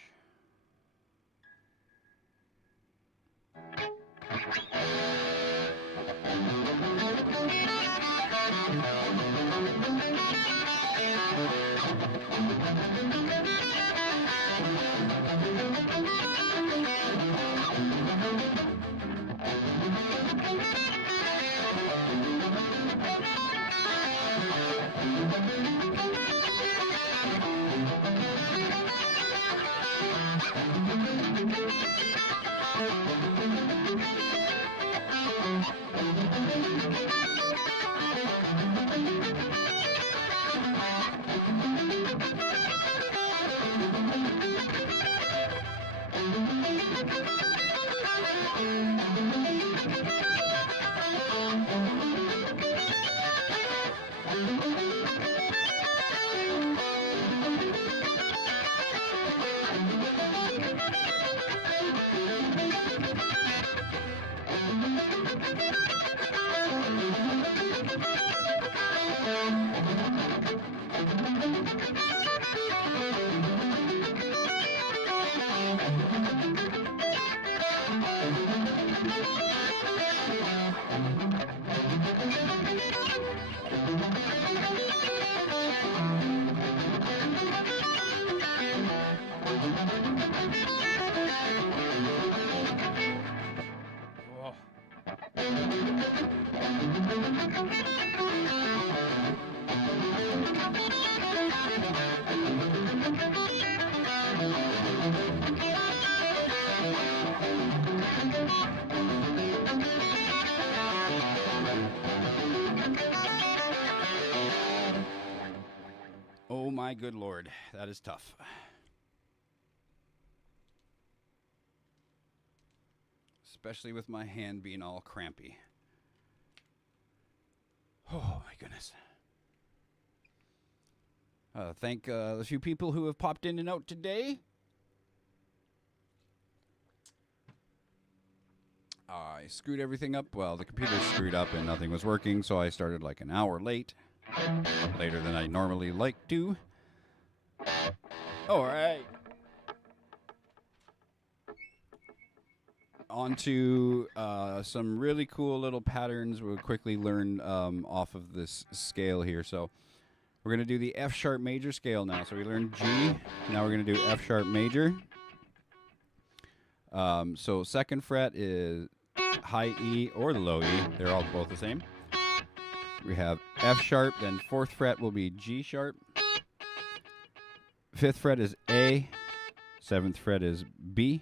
Oh my good lord, that is tough. Especially with my hand being all crampy. Oh my goodness. Thank the few people who have popped in and out today. I screwed everything up. Well, the computer screwed up and nothing was working, so I started like an hour late. Later than I normally like to. All right. On to some really cool little patterns we'll quickly learn off of this scale here. So we're going to do the F sharp major scale now. So we learned G. Now we're going to do F sharp major. So 2nd fret is high E or the low E. They're all both the same. We have F sharp, then 4th fret will be G sharp. 5th fret is A. 7th fret is B.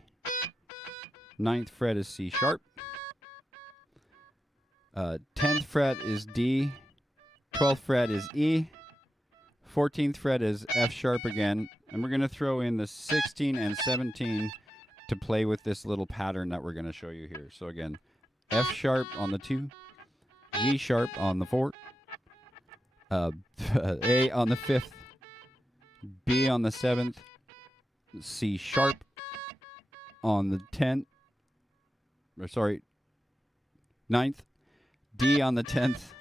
9th fret is C sharp. 10th fret is D, 12th fret is E, 14th fret is F sharp again, and we're going to throw in the 16 and 17 to play with this little pattern that we're going to show you here. So again, F sharp on the 2, G sharp on the 4, A on the 5th, B on the 7th, C sharp on the 10th, or sorry, 9th, D on the 10th,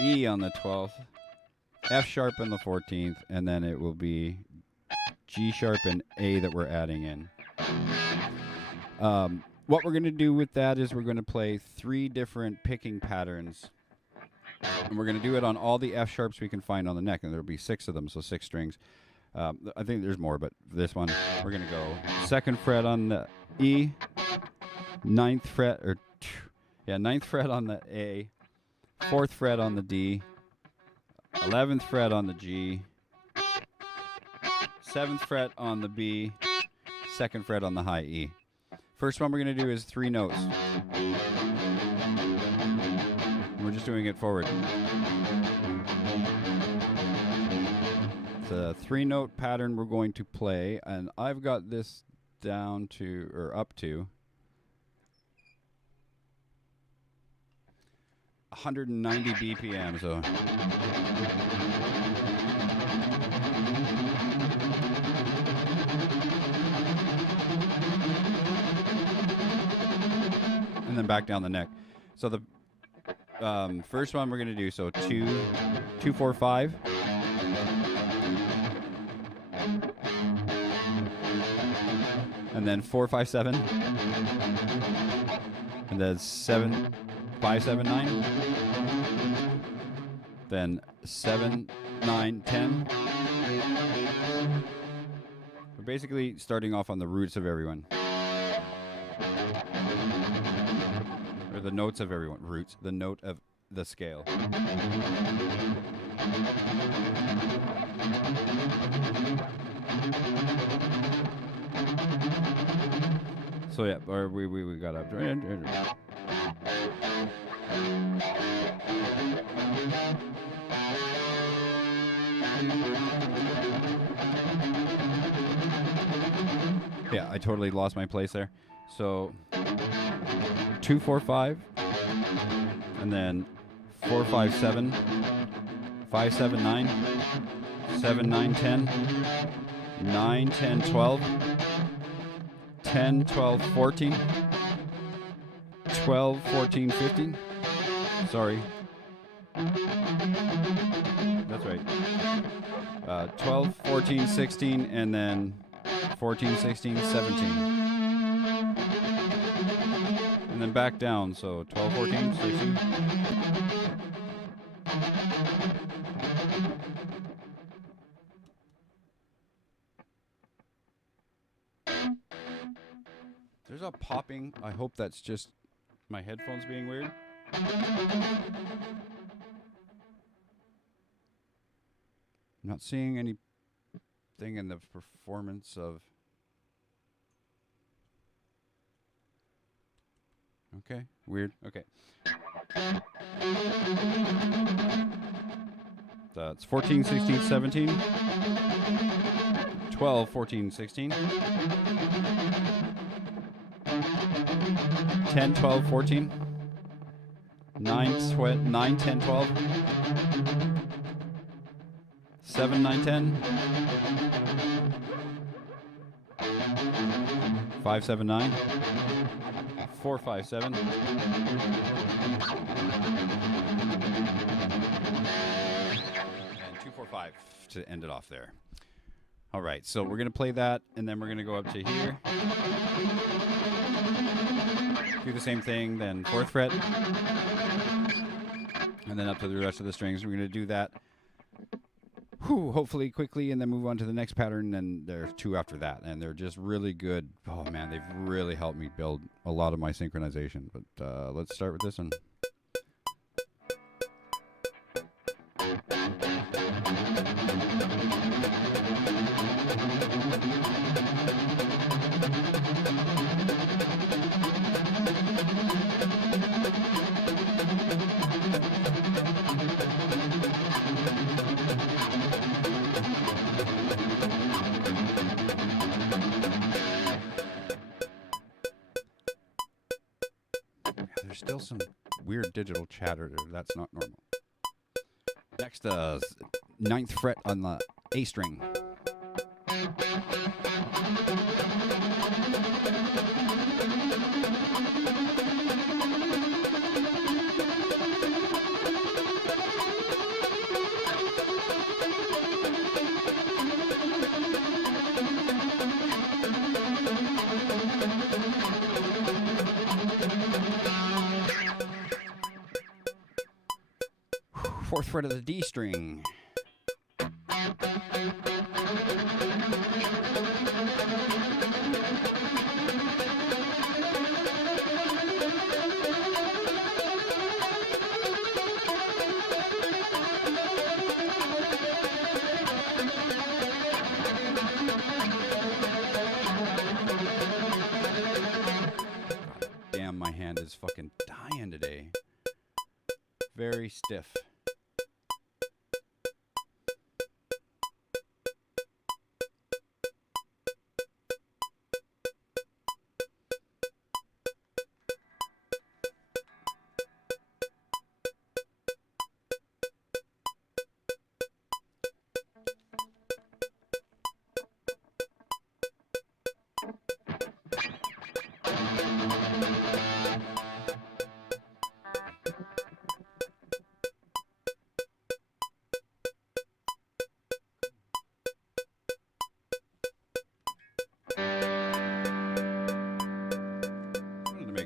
E on the 12th, F sharp on the 14th, and then it will be G sharp and A that we're adding in. What we're going to do with that is we're going to play 3 different picking patterns. And we're going to do it on all the F sharps we can find on the neck. And there'll be 6 of them, so 6 strings. I think there's more, but this one, we're going to go 2nd fret on the E, 9th fret, 9th fret on the A, 4th fret on the D, 11th fret on the G, 7th fret on the B, 2nd fret on the high E. First one we're going to do is 3 notes. We're just doing it forward. It's a 3-note pattern we're going to play, and I've got this down to, or up to, 190 BPM, so and then back down the neck. So the first one we're going to do, so 2, 2, 4, 5. And then 4, 5, 7. And then 7, 5, 7, 9. Then 7, 9, 10. We're basically starting off on the roots of everyone. Or the notes of everyone. Roots. The note of the scale. So yeah, or we got up. Yeah, I totally lost my place there. So 2, 4, 5, and then 4, 5, 7, 5, 7, 9, 7, 9, 10, 9, 10, 12, 10, 12, 14, 12, 14, 15. Sorry. That's right. 12, 14, 16, and then 14, 16, 17. And then back down, so 12, 14, 16. There's a popping. I hope that's just my headphones being weird. I'm not seeing anything in the performance of... Okay, weird. Okay. That's 14, 16, 17. 12, 14, 16. 10, 12, 14. 9, 10, 12. 7, 9, 10. 5, 7, 9. 4, 5, 7. And 2, 4, 5 to end it off there. All right, so we're going to play that, and then we're going to go up to here. Do the same thing, then 4th fret. And then up to the rest of the strings. We're going to do that hopefully quickly, and then move on to the next pattern, and there's 2 after that, and they're just really good. Oh man, they've really helped me build a lot of my synchronization. But let's start with this one. there's still some weird digital chatter there. That's not normal. Next, 9th fret on the A string. Fourth fret of the D string. Damn, my hand is fucking dying today. Very stiff.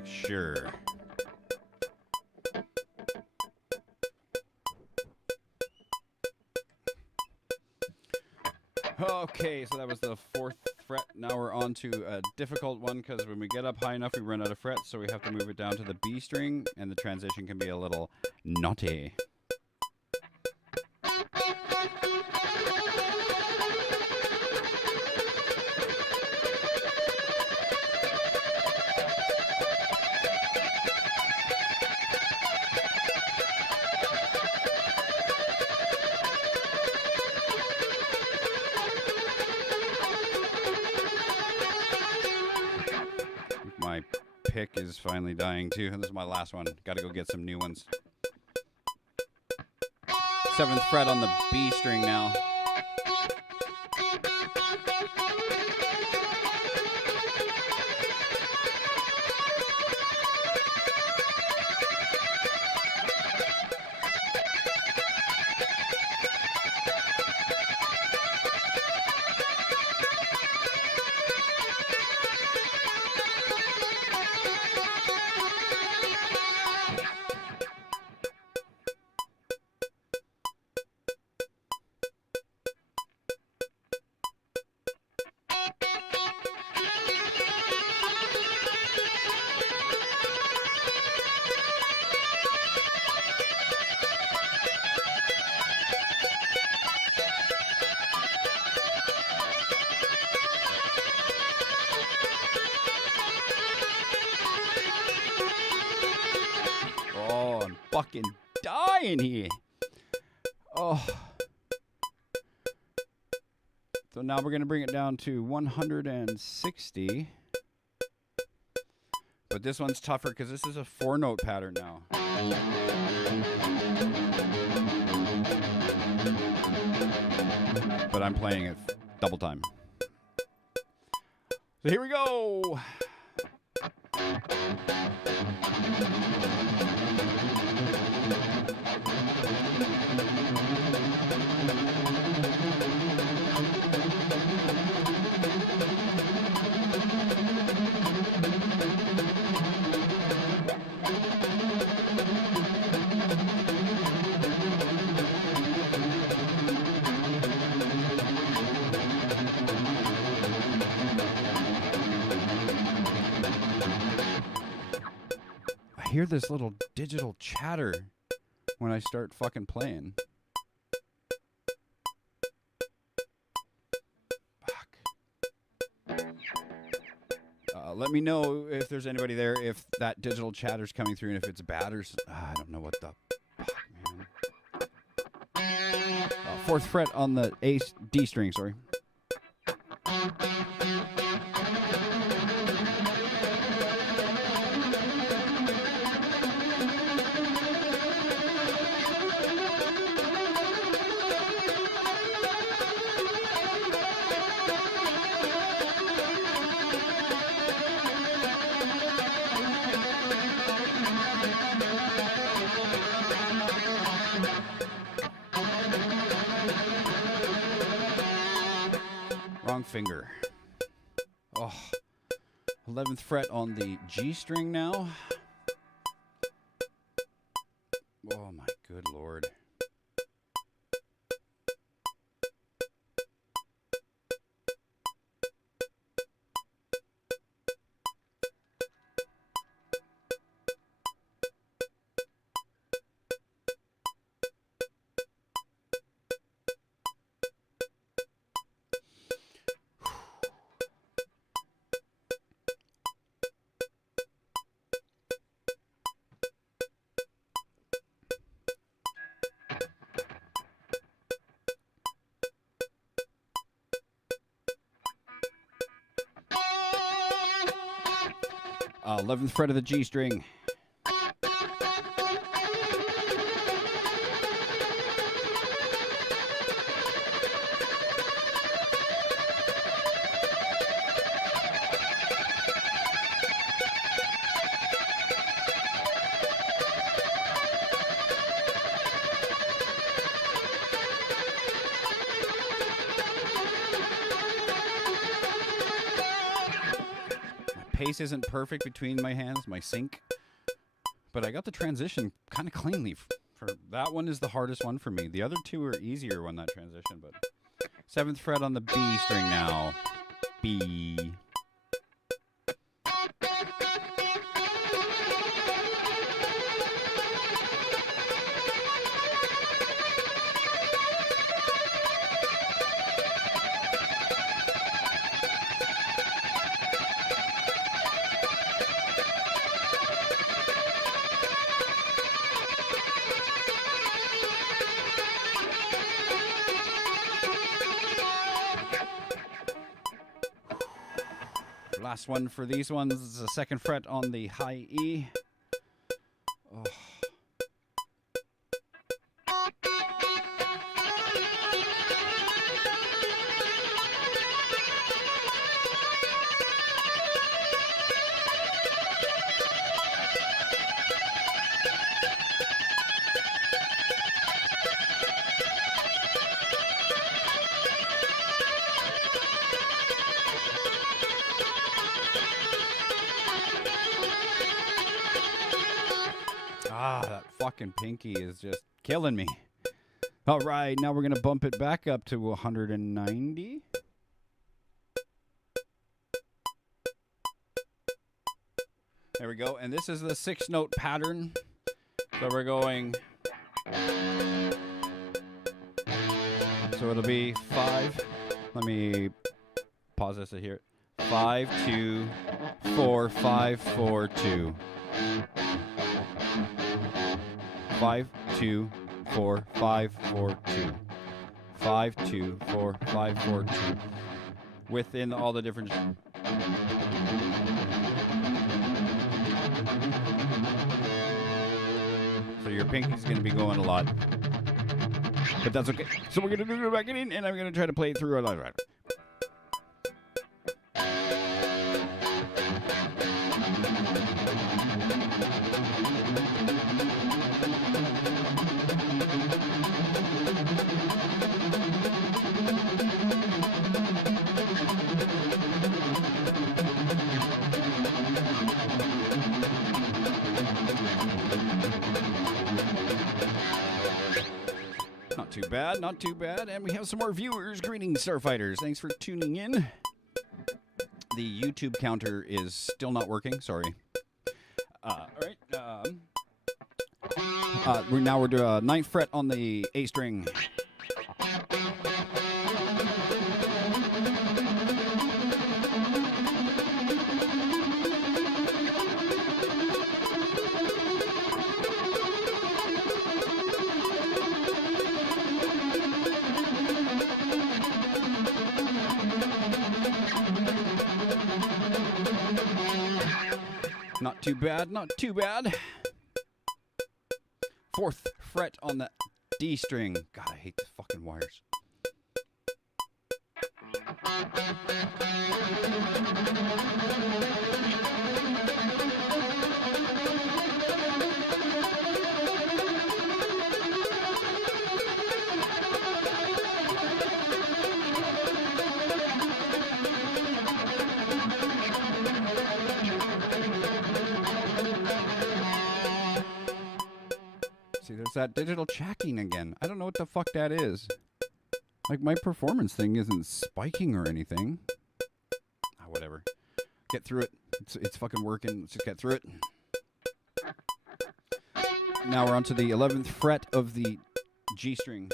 Sure. Okay, so that was the 4th fret. Now we're on to a difficult one because when we get up high enough, we run out of frets, so we have to move it down to the B string, and the transition can be a little naughty. My pick is finally dying too. This is my last one. Got to go get some new ones. 7th fret on the B string now. Fucking dying here. Oh. So now we're going to bring it down to 160. But this one's tougher because this is a 4-note pattern now. But I'm playing it double time. So here we go. I hear this little digital chatter when I start fucking playing. Fuck. Let me know if there's anybody there, if that digital chatter's coming through, and if it's bad or I don't know what the fuck, man. 4th fret on the D string, sorry. finger. Oh, 11th fret on the G string now. Oh my good Lord. Uh, 11th fret of the G string. Pace isn't perfect between my hands, my sync, but I got the transition kind of cleanly. For that one is the hardest one for me. The other two are easier on that transition, but 7th fret on the B string now. B. Last one for these ones is the 2nd fret on the high E. Oh. That fucking pinky is just killing me. All right, now we're going to bump it back up to 190. There we go. And this is the 6-note pattern. So we're going. So it'll be 5. Let me pause this to hear it. 5, 2, 4, 5, 4, 2. 5, 2, 4, 5, 4, 2. 5, 2, 4, 5, 4, 2. Within all the different. So your pinky's going to be going a lot. But that's okay. So we're going to do it back in, and I'm going to try to play it through a lot. Not too bad. And we have some more viewers. Greetings, Starfighters. Thanks for tuning in. The YouTube counter is still not working. Sorry. All right. We're doing a 9th fret on the A string. Not too bad, not too bad. 4th fret on the D string. God, I hate the fucking wires. It's that digital checking again. I don't know what the fuck that is. Like, my performance thing isn't spiking or anything. Ah, whatever. Get through it. It's fucking working. Let's just get through it. Now we're on to the 11th fret of the G string.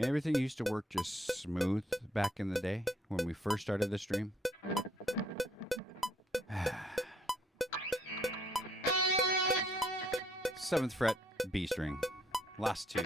Everything used to work just smooth back in the day when we first started the stream. 7th fret, B string. Last two.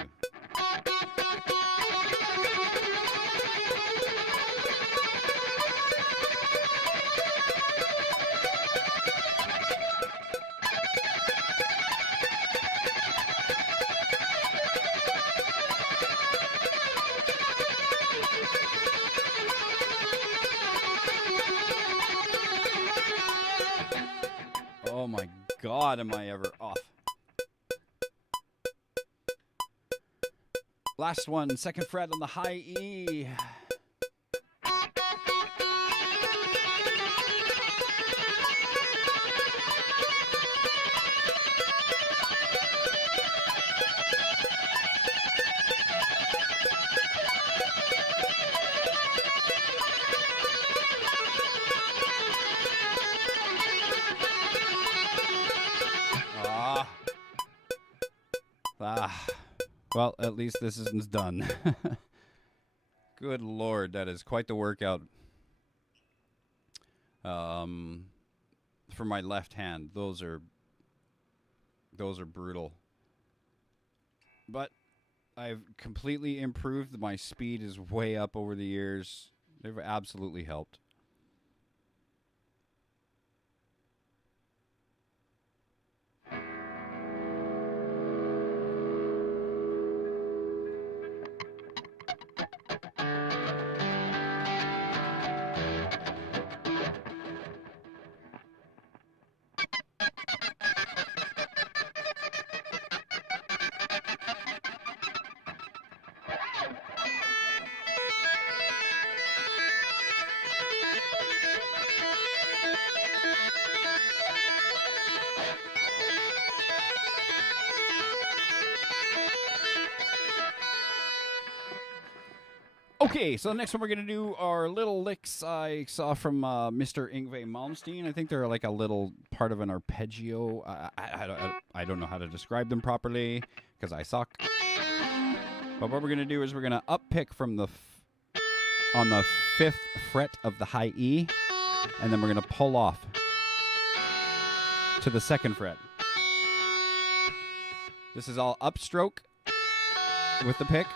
Oh my God, am I ever off. Last one, 2nd fret on the high E. Well, at least this isn't done. Good Lord, that is quite the workout. For my left hand, those are brutal. But I've completely improved. My speed is way up over the years. They've absolutely helped. Okay, so the next one we're going to do are little licks I saw from Mr. Yngwie Malmsteen. I think they're like a little part of an arpeggio. I don't know how to describe them properly because I suck. But what we're going to do is we're going to up pick from on the 5th fret of the high E, and then we're going to pull off to the 2nd fret. This is all upstroke with the pick.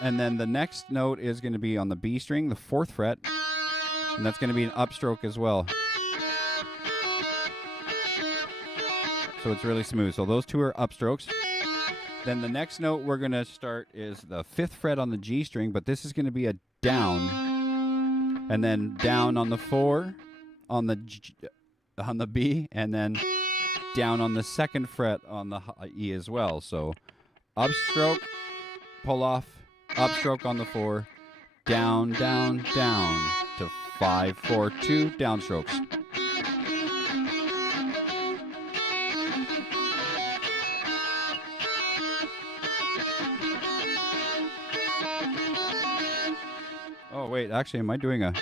And then the next note is going to be on the B string, the 4th fret, and that's going to be an upstroke as well. So it's really smooth. So those two are upstrokes. Then the next note we're going to start is the 5th fret on the G string, but this is going to be a down, and then down on the 4 on the B, and then down on the 2nd fret on the E as well. So upstroke, pull off, upstroke on the 4, down, down, down to 5, 4, 2, downstrokes. Oh, wait, actually, am I doing a...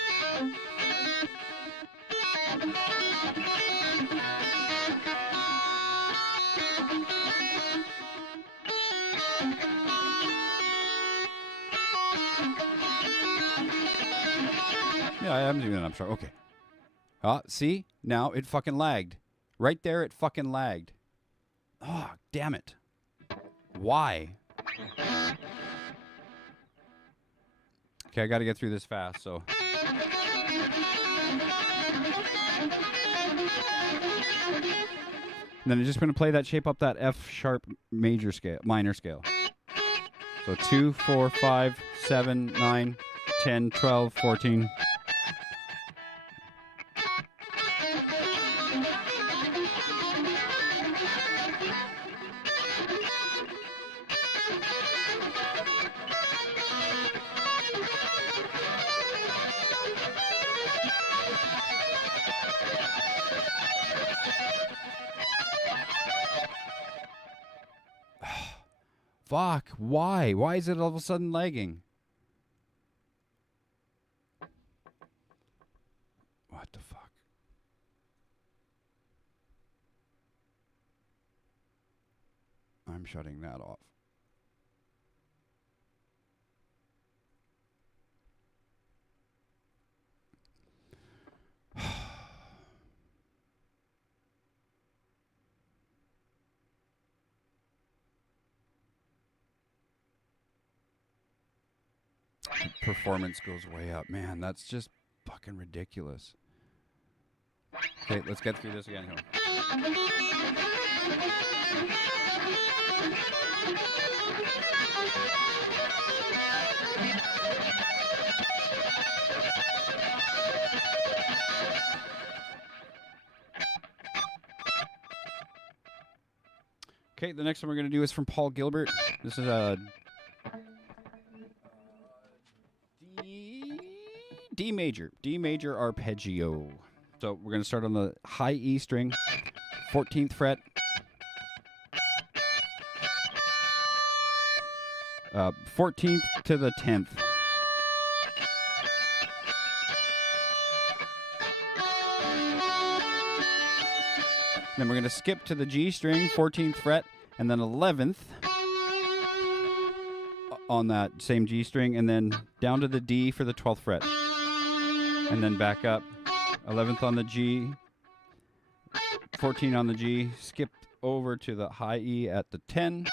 Yeah, I am doing an upstroke. Okay. See? Now it fucking lagged. Right there, it fucking lagged. Oh, damn it. Why? Okay, I gotta get through this fast, so... And then I'm just going to play that shape up that F sharp major scale, minor scale. So 2, 4, 5, 7, 9, 10, 12, 14. Fuck, why? Why is it all of a sudden lagging? What the fuck? I'm shutting that off. Performance goes way up. Man, that's just fucking ridiculous. Okay, let's get through this again. Okay, the next one we're going to do is from Paul Gilbert. This is a D major arpeggio. So we're going to start on the high E string, 14th fret. 14th to the 10th. Then we're going to skip to the G string, 14th fret, and then 11th on that same G string, and then down to the D for the 12th fret. And then back up, 11th on the G, 14 on the G, skip over to the high E at the 10,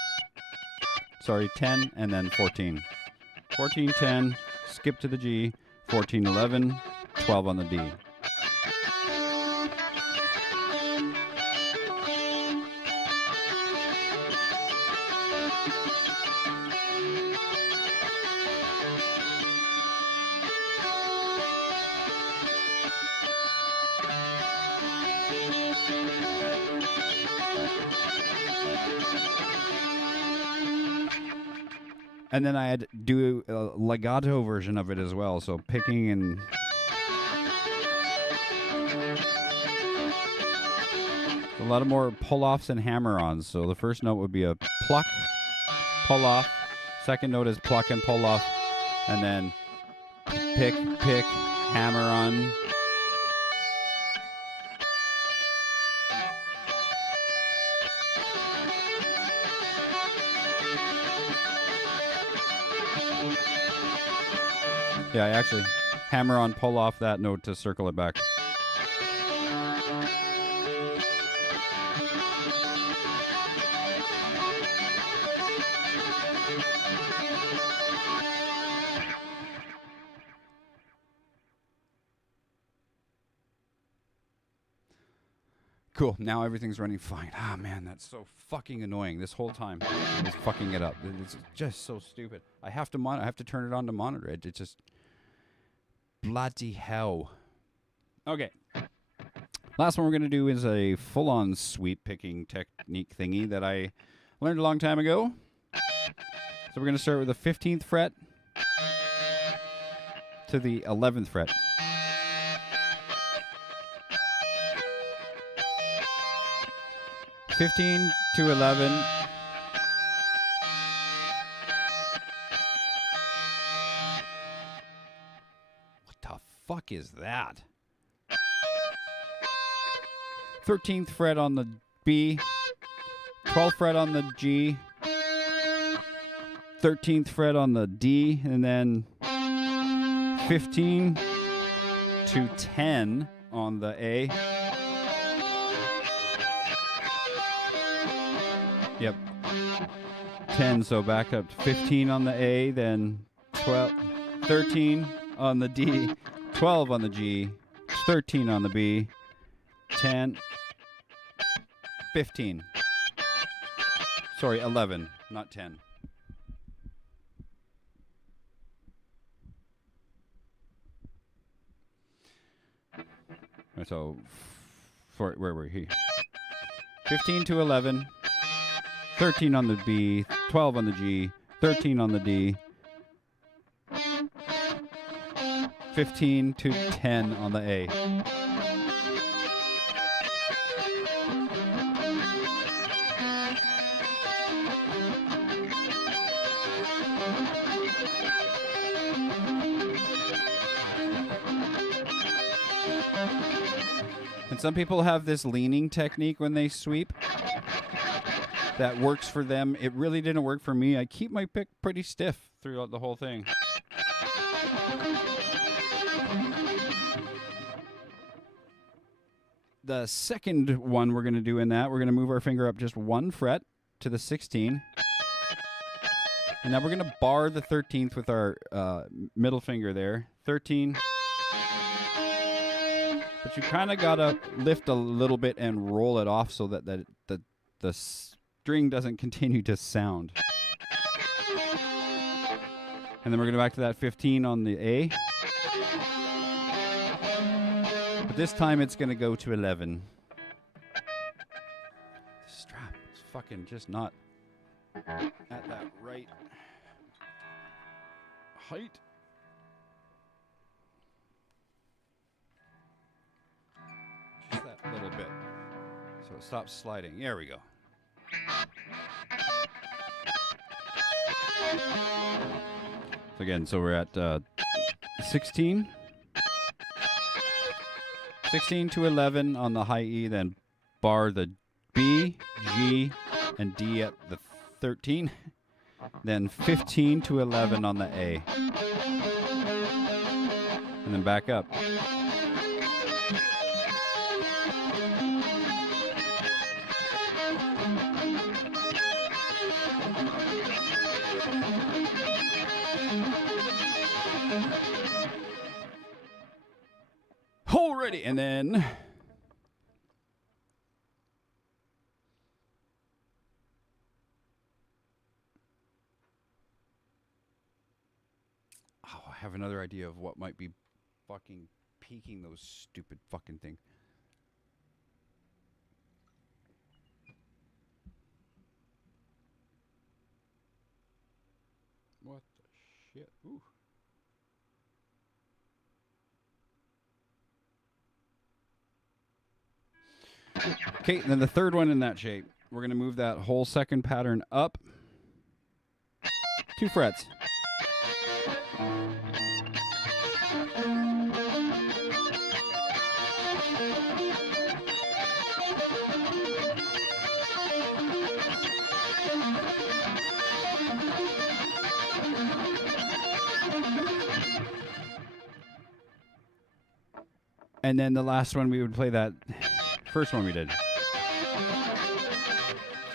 and then 14. 14, 10, skip to the G, 14, 11, 12 on the D. And then I had to do a legato version of it as well, so picking and... a lot of more pull-offs and hammer-ons. So the first note would be a pluck, pull-off. Second note is pluck and pull-off. And then pick, hammer-on. Yeah, I actually hammer on, pull off that note to circle it back. Cool, now everything's running fine. Ah, man, that's so fucking annoying. This whole time it's fucking it up. It's just so stupid. I have to turn it on to monitor it. It's just... bloody hell. Okay. Last one we're going to do is a full-on sweep picking technique thingy that I learned a long time ago. So we're going to start with the 15th fret to the 11th fret. (15 to 11). Fuck is that? 13th fret on the B, 12th fret on the G, 13th fret on the D, and then 15 to 10 on the A. Yep. 10, so back up to 15 on the A, then 12, 13 on the D, 12 on the G, 13 on the B, 10, 15. Sorry, 11, not 10. So, where were he? 15 to 11, 13 on the B, 12 on the G, 13 on the D, 15 to 10 on the A. And some people have this leaning technique when they sweep that works for them. It really didn't work for me. I keep my pick pretty stiff throughout the whole thing. The second one we're going to do in that, we're going to move our finger up just one fret to the 16. And now we're going to bar the 13th with our middle finger there. 13. But you kind of got to lift a little bit and roll it off so that the string doesn't continue to sound. And then we're going to go back to that 15 on the A. But this time it's going to go to 11. The strap is fucking just not at that right height. Just that little bit. So it stops sliding. There we go. So again, so we're at 16. 16 to 11 on the high E, then bar the B, G, and D at the 13. Then 15 to 11 on the A. And then back up. Alrighty, and then I have another idea of what might be fucking peaking those stupid fucking things. What the shit? Ooh. Okay, and then the third one in that shape. We're going to move that whole second pattern up 2 frets. And then the last one we would play that first one we did. So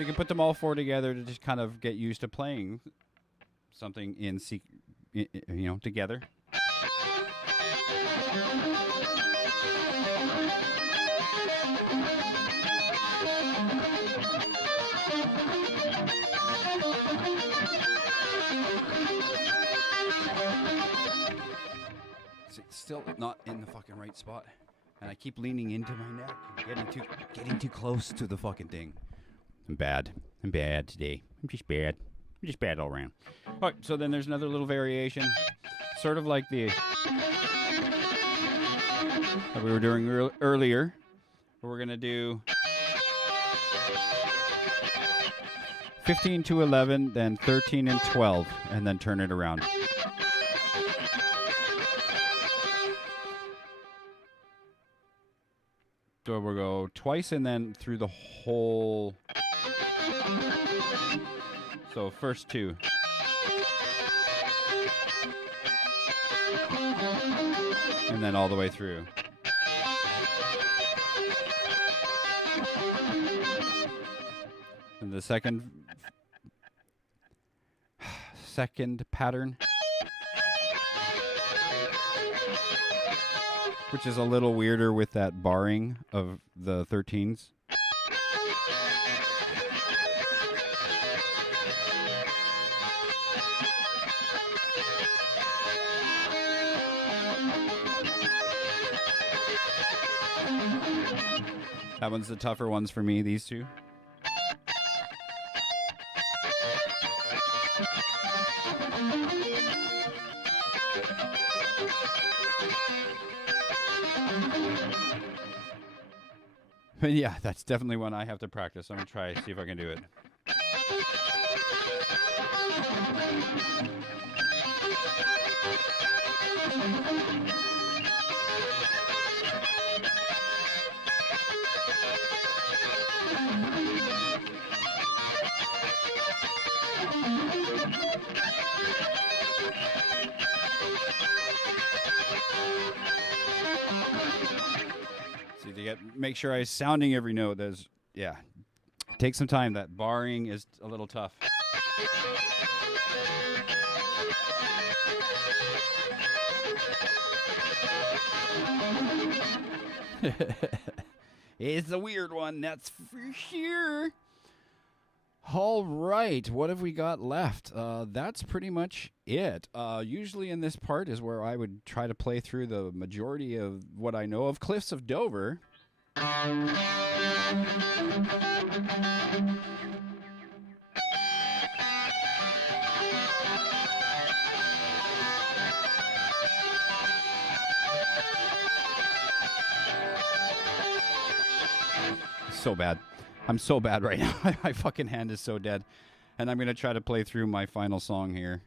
you can put them all 4 together to just kind of get used to playing something together. It's still not in the fucking right spot. And I keep leaning into my neck and getting too close to the fucking thing. I'm bad. I'm bad today. I'm just bad. I'm just bad all around. All right, so then there's another little variation. Sort of like the that we were doing earlier. We're going to do 15 to 11, then 13 and 12, and then turn it around. So we'll go twice and then through the whole. So first 2. And then all the way through. And the second pattern. which is a little weirder with that barring of the 13s. That one's the tougher ones for me, these two. But yeah, that's definitely one I have to practice. I'm going to try see if I can do it. Make sure I'm sounding every note. There's, yeah, take some time. That barring is a little tough. It's a weird one, that's for sure. All right, what have we got left? That's pretty much it. Usually in this part is where I would try to play through the majority of what I know of Cliffs of Dover. So bad. I'm so bad right now. My fucking hand is so dead. And I'm going to try to play through my final song here.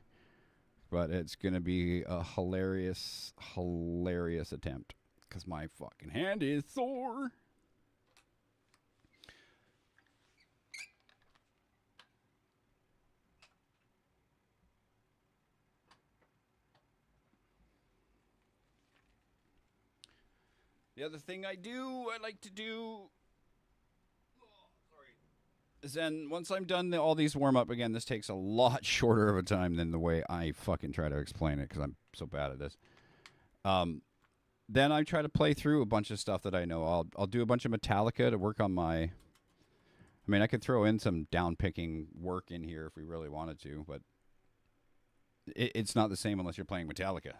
But it's going to be a hilarious, hilarious attempt. Because my fucking hand is sore. The other thing I like to do, is then once I'm done all these warm-up, again, this takes a lot shorter of a time than the way I fucking try to explain it because I'm so bad at this. Then I try to play through a bunch of stuff that I know. I'll do a bunch of Metallica to work on my... I mean, I could throw in some down-picking work in here if we really wanted to, but it's not the same unless you're playing Metallica.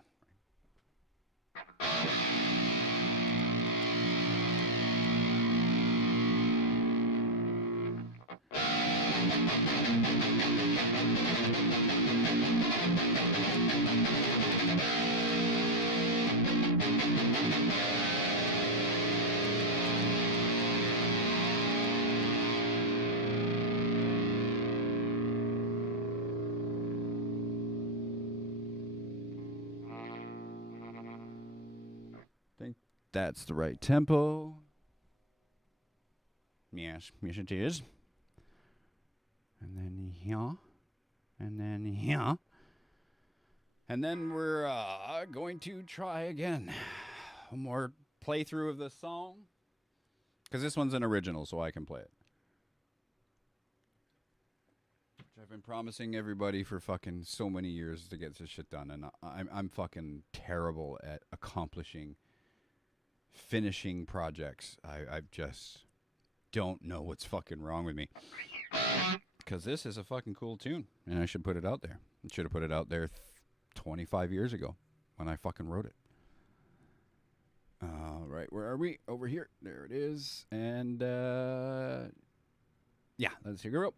That's the right tempo. Yes, yes it is. And then here. And then here. And then we're going to try again. One more playthrough of this song. Because this one's an original, so I can play it. Which I've been promising everybody for fucking so many years to get this shit done. And I'm fucking terrible at accomplishing finishing projects. I just don't know what's fucking wrong with me. Because this is a fucking cool tune, and I should put it out there. I should have put it out there 25 years ago when I fucking wrote it. Right, where are we? Over here. There it is. And, yeah, let's hear it go.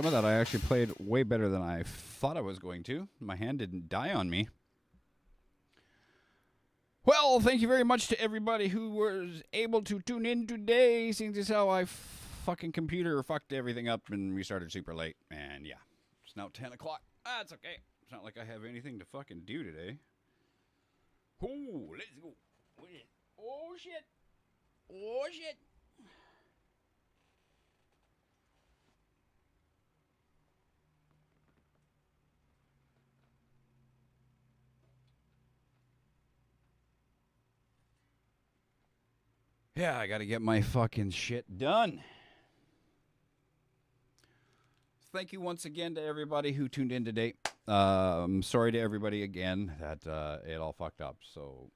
some of that I actually played way better than I thought I was going to. My hand didn't die on me. Well, thank you very much to everybody who was able to tune in today. Seeing as how I fucking computer fucked everything up and we started super late. And yeah, it's now 10 o'clock. That's okay. It's not like I have anything to fucking do today. Oh, let's go. Oh, shit. Oh, shit. Yeah, I gotta get my fucking shit done. Thank you once again to everybody who tuned in today. I'm sorry to everybody again that it all fucked up. So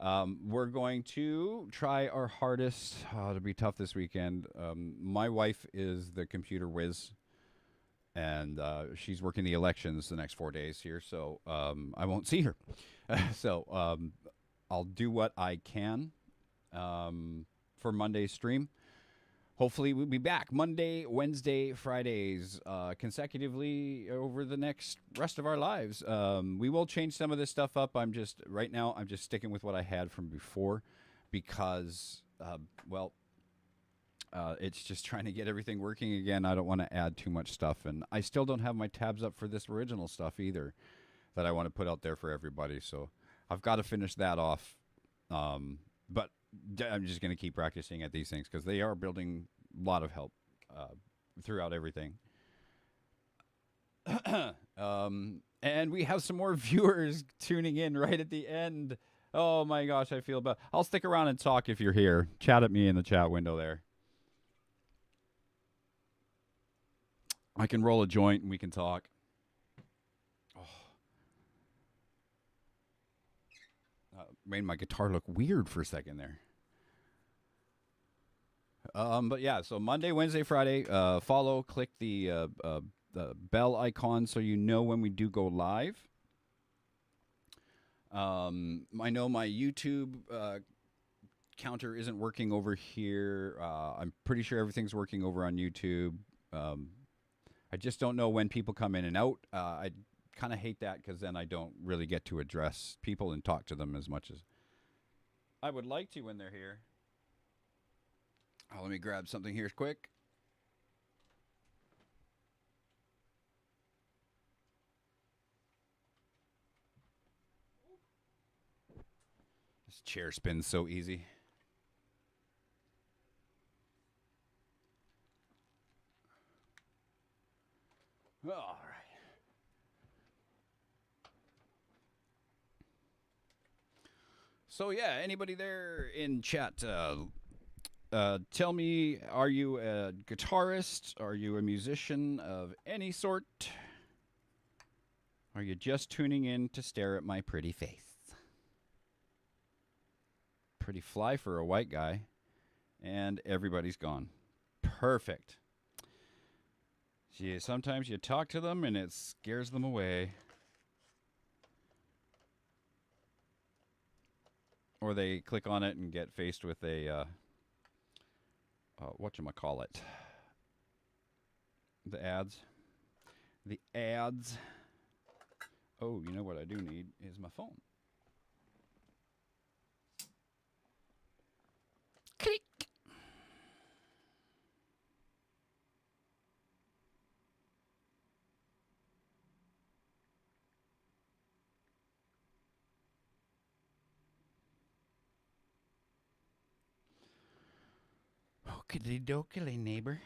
we're going to try our hardest. It'll be tough this weekend. My wife is the computer whiz, and she's working the elections the next 4 days here, so I won't see her. So I'll do what I can for Monday's stream. Hopefully we'll be back Monday, Wednesday, Fridays consecutively over the next rest of our lives. We will change some of this stuff up. Right now I'm just sticking with what I had from before because, it's just trying to get everything working again. I don't want to add too much stuff, and I still don't have my tabs up for this original stuff either that I want to put out there for everybody. So I've got to finish that off. But I'm just going to keep practicing at these things because they are building a lot of help throughout everything. And we have some more viewers tuning in right at the end. Oh my gosh, I feel bad. I'll stick around and talk if you're here. Chat at me in the chat window there. I can roll a joint and we can talk. Made my guitar look weird for a second there. But yeah, so Monday, Wednesday, Friday, follow, click the bell icon so you know when we do go live. I know my YouTube counter isn't working over here. I'm pretty sure everything's working over on YouTube. I just don't know when people come in and out. I kind of hate that because then I don't really get to address people and talk to them as much as I would like to when they're here. Let me grab something here quick. This chair spins so easy. All right. So yeah, anybody there in chat, tell me, are you a guitarist? Are you a musician of any sort? Are you just tuning in to stare at my pretty face? Pretty fly for a white guy. And everybody's gone. Perfect. Gee, sometimes you talk to them and it scares them away. Or they click on it and get faced with a, whatchamacallit? The ads. The ads. Oh, you know what I do need is my phone. Click. Okey dokey, neighbor.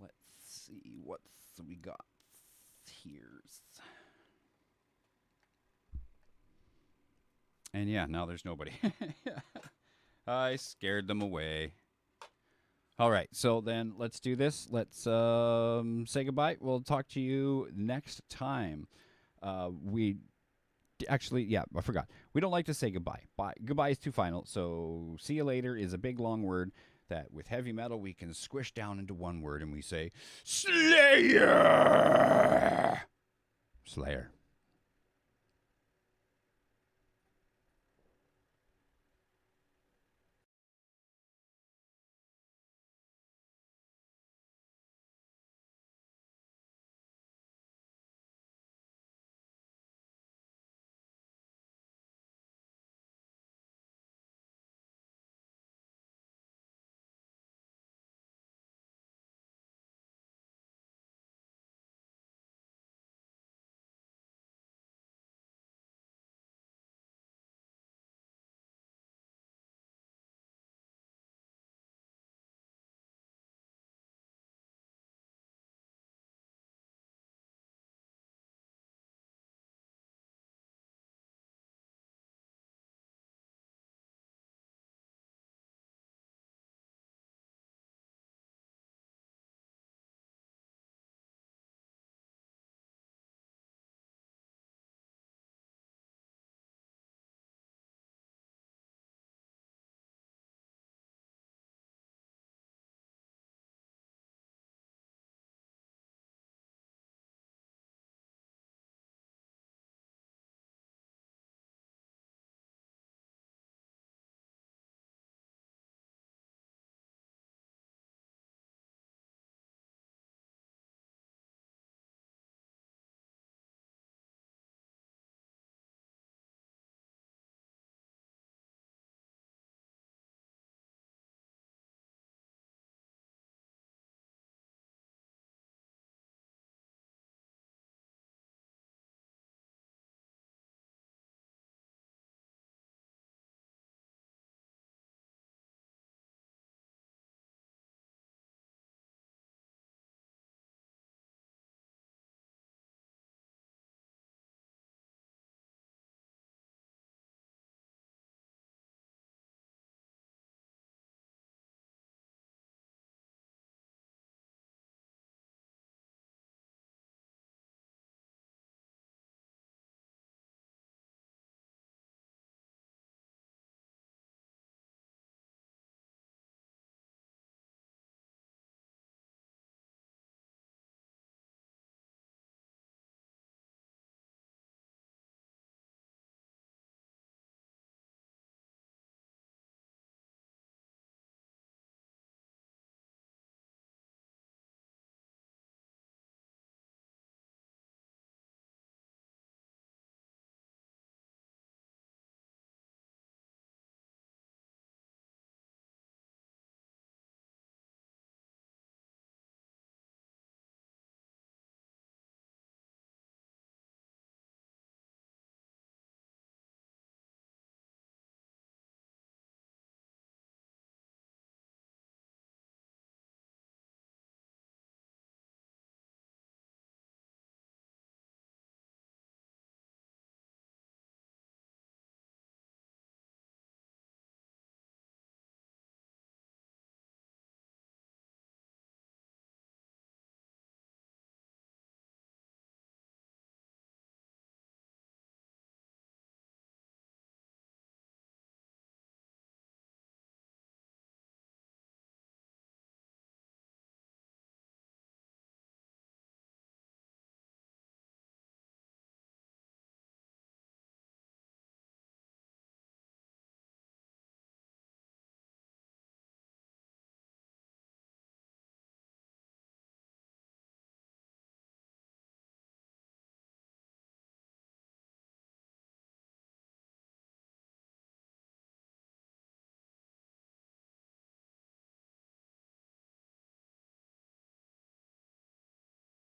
Let's see what we got here. And yeah, now there's nobody. I scared them away. All right, so then let's do this. Let's say goodbye. We'll talk to you next time. I forgot. We don't like to say goodbye. Goodbye is too final. So see you later is a big long word that with heavy metal we can squish down into one word, and we say Slayer. Slayer.